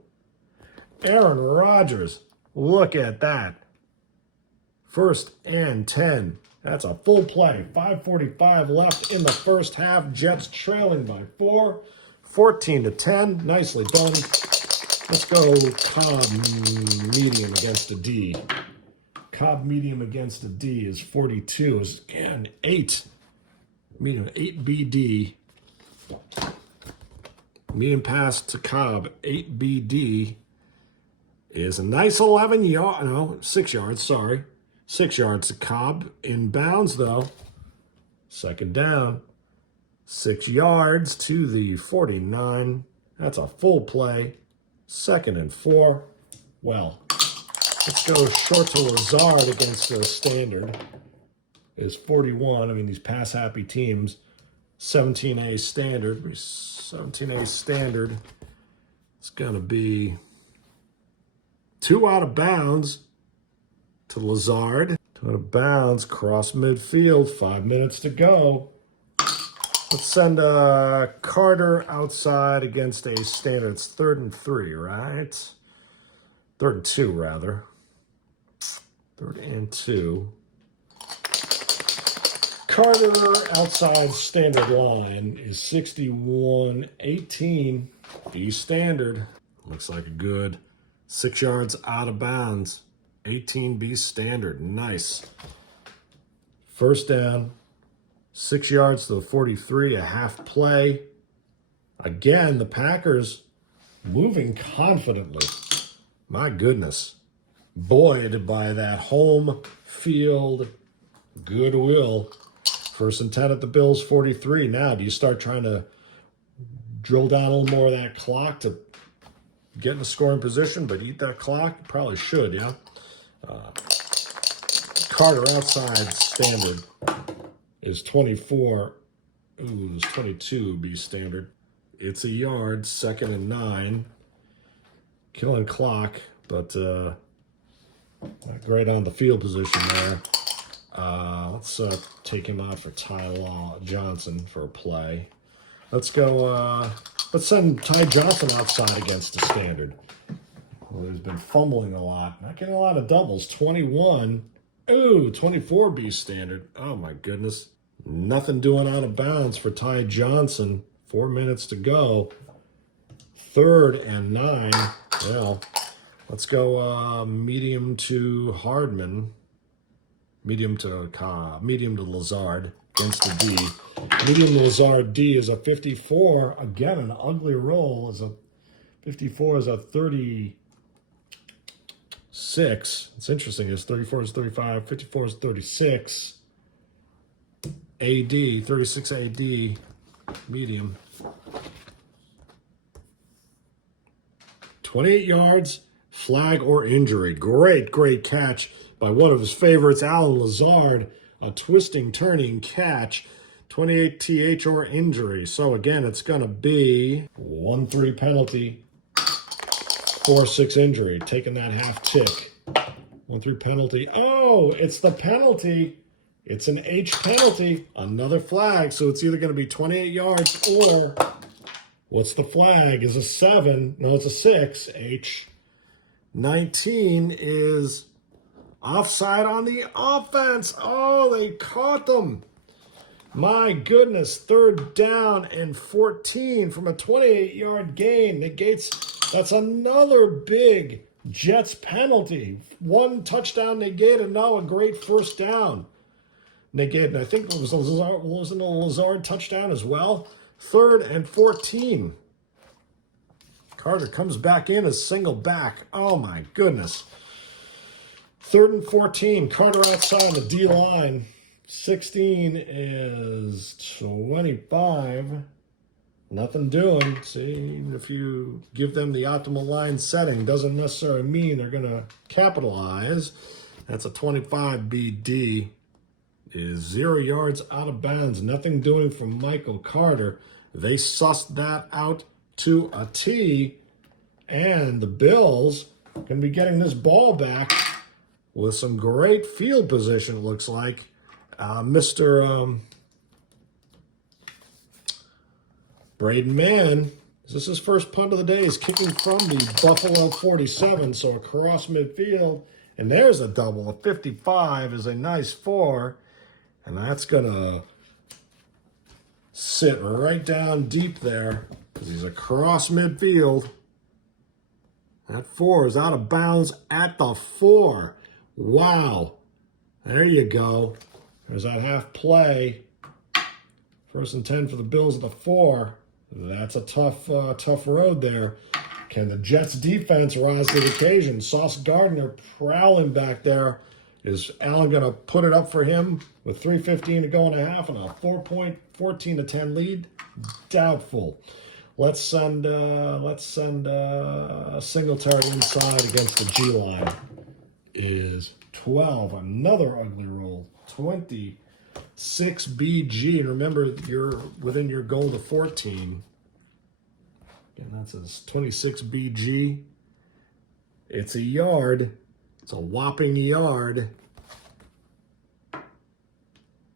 Aaron Rodgers. Look at that. 1st and 10. That's a full play. 5:45 left in the first half. Jets trailing by 4. 14 to 10. Nicely done. Let's go Cobb medium against a D. Cobb medium against a D is 42. Is again 8. Medium 8 BD. Medium pass to Cobb 8 BD. Is a nice 11 yard, no, 6 yards, sorry. 6 yards to Cobb. Inbounds, though. 2nd down. 6 yards to the 49. That's a full play. 2nd and 4. Well, let's go short to Lazard against the standard. Is 41. I mean, these pass-happy teams. 17A standard. 17A standard. It's going to be 2 out of bounds to Lazard. 2 out of bounds, cross midfield, 5 minutes to go. Let's send Carter outside against a standard. It's 3rd and 3, right? 3rd and 2, rather. 3rd and 2. Carter outside standard line is 61-18. B standard. Looks like a good 6 yards out of bounds. 18B standard. Nice. First down, 6 yards to the 43, a half play. Again, the Packers moving confidently. My goodness. Buoyed by that home field goodwill. First and 10 at the Bills' 43. Now, do you start trying to drill down a little more of that clock to get in a scoring position, but eat that clock? You probably should, yeah? Carter outside standard is 24. Ooh, it's 22 would be standard. It's a yard, 2nd and 9. Killing clock, but not great on the field position there. Let's take him out for Ty Johnson for a play. Let's go, let's send Ty Johnson outside against the standard. Well, he's been fumbling a lot. Not getting a lot of doubles. 21. Ooh, 24 B standard. Oh, my goodness. Nothing doing out of bounds for Ty Johnson. 4 minutes to go. 3rd and 9. Well, let's go medium to Hardman. Medium to Cobb. Medium to Lazard against the D. Medium to Lazard D is a 54. Again, an ugly roll. Is a 54 is a 36. It's interesting. It's 34 is 35. 54 is 36. AD, 36 AD, medium. 28 yards, flag or injury. Great catch by one of his favorites, Alan Lazard. A twisting, turning catch. 28 TH or injury. So again, it's going to be 1-3 penalty, 4-6 injury. Taking that half tick. 1-3 penalty. Oh, it's the penalty. It's an H penalty. Another flag. So it's either going to be 28 yards or what's the flag? Is a 7. No, it's a 6. H. 19 is offside on the offense. Oh, they caught them. My goodness. 3rd down and 14 from a 28-yard gain. That's another big Jets penalty. 1 touchdown negated. Now a great first down negated. I think it was wasn't a Lazard touchdown as well. 3rd and 14. Carter comes back in as single back. Oh, my goodness. 3rd and 14. Carter outside the D-line. 16 is 25. Nothing doing. See, even if you give them the optimal line setting, doesn't necessarily mean they're going to capitalize. That's a 25 BD. Is 0 yards out of bounds. Nothing doing from Michael Carter. They sussed that out to a T. And the Bills going to be getting this ball back with some great field position, it looks like. Mr. Braden Mann, is this his first punt of the day? He's kicking from the Buffalo 47, so across midfield. And there's a double. A 55 is a nice 4. And that's going to sit right down deep there because he's across midfield. That 4 is out of bounds at the 4. Wow. There you go. There's that half play. 1st and 10 for the Bills at the 4. That's a tough road there. Can the Jets defense rise to the occasion? Sauce Gardner prowling back there. Is Allen going to put it up for him with 3:15 to go in a half and a 4-point 14-10 lead? Doubtful. Let's send Singletary inside against the G line. Is 12. Another ugly roll. 26 BG. And remember, you're within your goal to 14. And that says 26 BG. It's a yard. It's a whopping yard.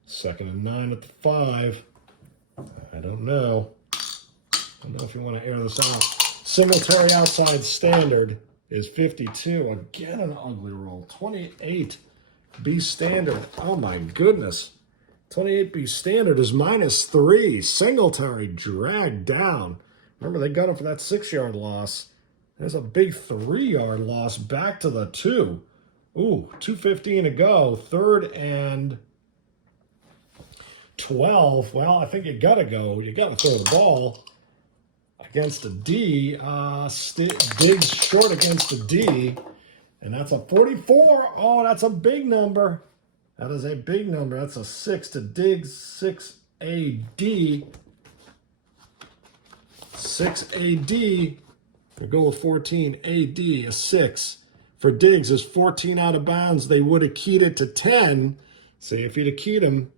2nd and 9 at the 5. I don't know. I don't know if you want to air this out. Singletary outside standard is 52. Again, an ugly roll. 28 B standard. Oh, my goodness. 28 B standard is -3. Singletary dragged down. Remember, they got him for that 6-yard loss. There's a big 3-yard loss back to the 2. Ooh, 2:15 to go. 3rd and 12. Well, I think you got to go. You got to throw the ball against a D. Diggs short against a D. And that's a 44. Oh, that's a big number. That is a big number. That's a 6 to Diggs. 6 AD. 6 AD. We go with 14. AD, a 6. For Diggs is 14 out of bounds. They would have keyed it to 10. See if he'd have keyed him.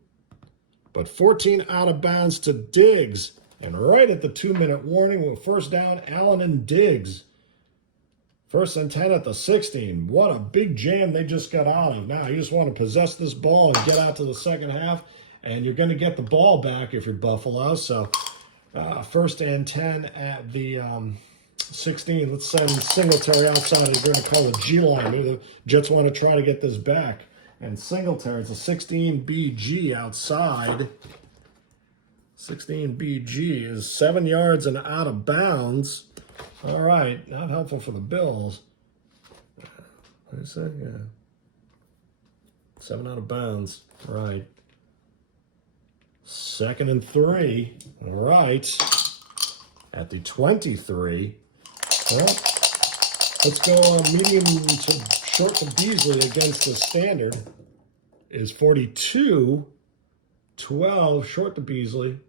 But 14 out of bounds to Diggs. And right at the 2-minute warning, with first down, Allen and Diggs. 1st and 10 at the 16. What a big jam they just got out of. Now, you just want to possess this ball and get out to the second half, and you're going to get the ball back if you're Buffalo. So, 1st and 10 at the 16. Let's send Singletary outside. They're going to call it G-line. The Jets want to try to get this back. And Singletary, it's a 16 BG outside. 16 BG is 7 yards and out of bounds. All right, not helpful for the Bills. What did I say? Yeah. 7 out of bounds. All right. 2nd and 3. All right. At the 23. Well, let's go medium to short to Beasley against the standard. Is 42. 12 short to Beasley.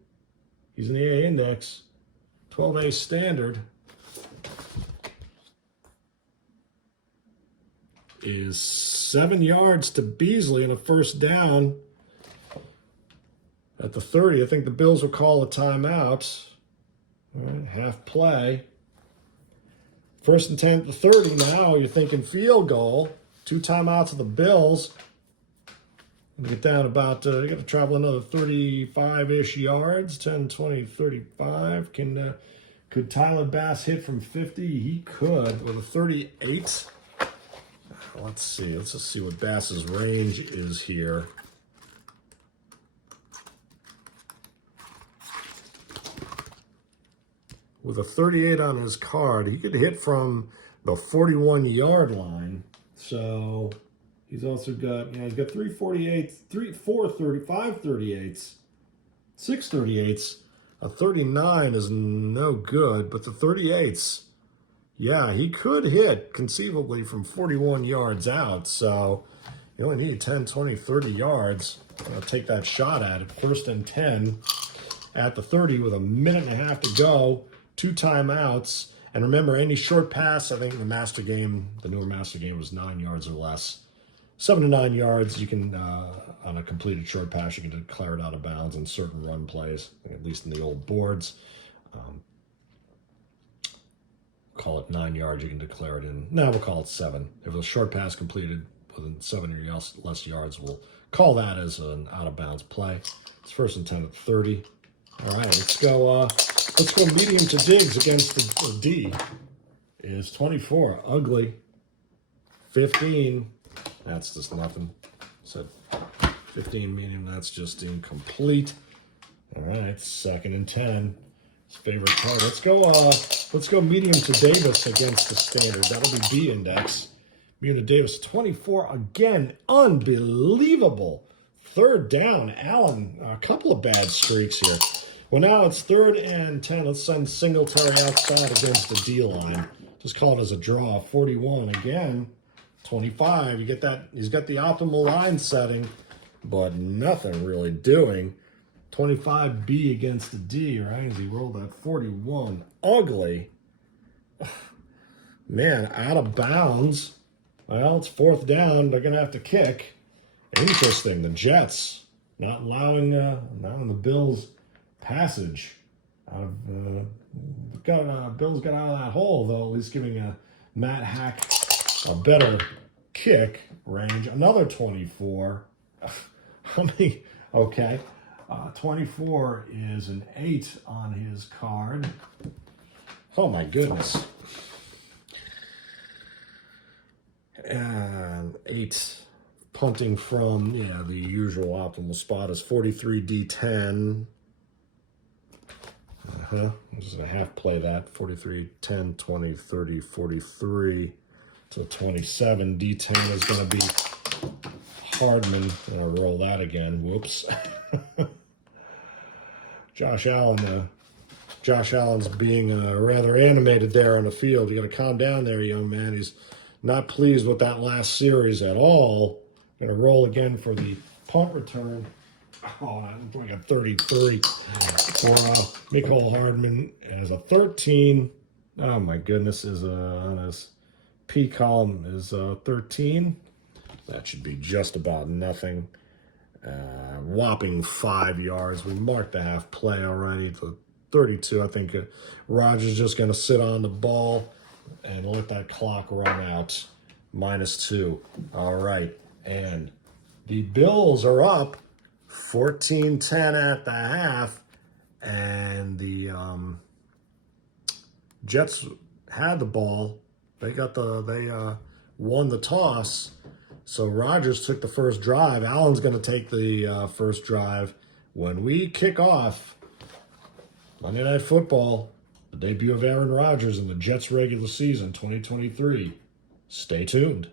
He's in the A index. 12A standard. Is 7 yards to Beasley and a first down at the 30. I think the Bills will call a timeout. All right, half play. 1st and 10 at the 30 now. You're thinking field goal. 2 timeouts of the Bills. You get down about, you got to travel another 35-ish yards. 10, 20, 35. Could Tyler Bass hit from 50? He could with a 38. Let's see. Let's just see what Bass's range is here. With a 38 on his card, he could hit from the 41-yard line. So he's also got, he's got 348s, 5 38s, 6 38s. A 39 is no good, but the 38s, yeah, he could hit conceivably from 41 yards out. So you only need 10, 20, 30 yards. I'll take that shot at it. 1st and 10 at the 30 with a minute and a half to go. 2 timeouts. And remember, any short pass, I think the master game, the newer master game was 9 yards or less. 7 to 9 yards, you can, on a completed short pass, you can declare it out of bounds in certain run plays, at least in the old boards. Call it 9 yards, you can declare it in. Now we'll call it 7. If a short pass completed within 7 or less yards, we'll call that as an out of bounds play. It's 1st and 10 at 30. All right, let's go medium to Diggs against the D. Is 24. Ugly. 15. That's just nothing. Said 15 meaning that's just incomplete. All right, 2nd and 10. His favorite card. Let's go medium to Davis against the standard. That'll be B index. Medium to Davis, 24 again. Unbelievable. 3rd down. Allen, a couple of bad streaks here. Well, now it's 3rd and 10. Let's send Singletary outside against the D line. Just call it as a draw. 41 again. 25. You get that? He's got the optimal line setting, but nothing really doing. 25B against the D, right? As he rolled that 41. Ugly. Man, out of bounds. Well, it's 4th down. They're going to have to kick. Interesting. The Jets not allowing the Bills passage. Bills got out of that hole, though, at least giving Matt Hack a better kick range. Another 24. How many? Okay. 24 is an 8 on his card. Oh, my goodness. And 8 punting from, the usual optimal spot is 43 D10. I'm just going to half play that. 43, 10, 20, 30, 43 to 27. D10 is going to be Hardman. And I'll roll that again. Whoops. Josh Allen's being rather animated there on the field. You got to calm down there, young man. He's not pleased with that last series at all. Going to roll again for the punt return. Oh, like a 33 for Mecole Hardman as a 13. Oh my goodness, is on his P column is 13. That should be just about nothing. Whopping 5 yards. We marked the half play already. The 32. I think Rodgers just going to sit on the ball and let that clock run out. -2. All right, and the Bills are up 14-10 at the half, and the Jets had the ball. They won the toss. So Rodgers took the first drive. Allen's going to take the first drive when we kick off Monday Night Football, the debut of Aaron Rodgers in the Jets regular season 2023. Stay tuned.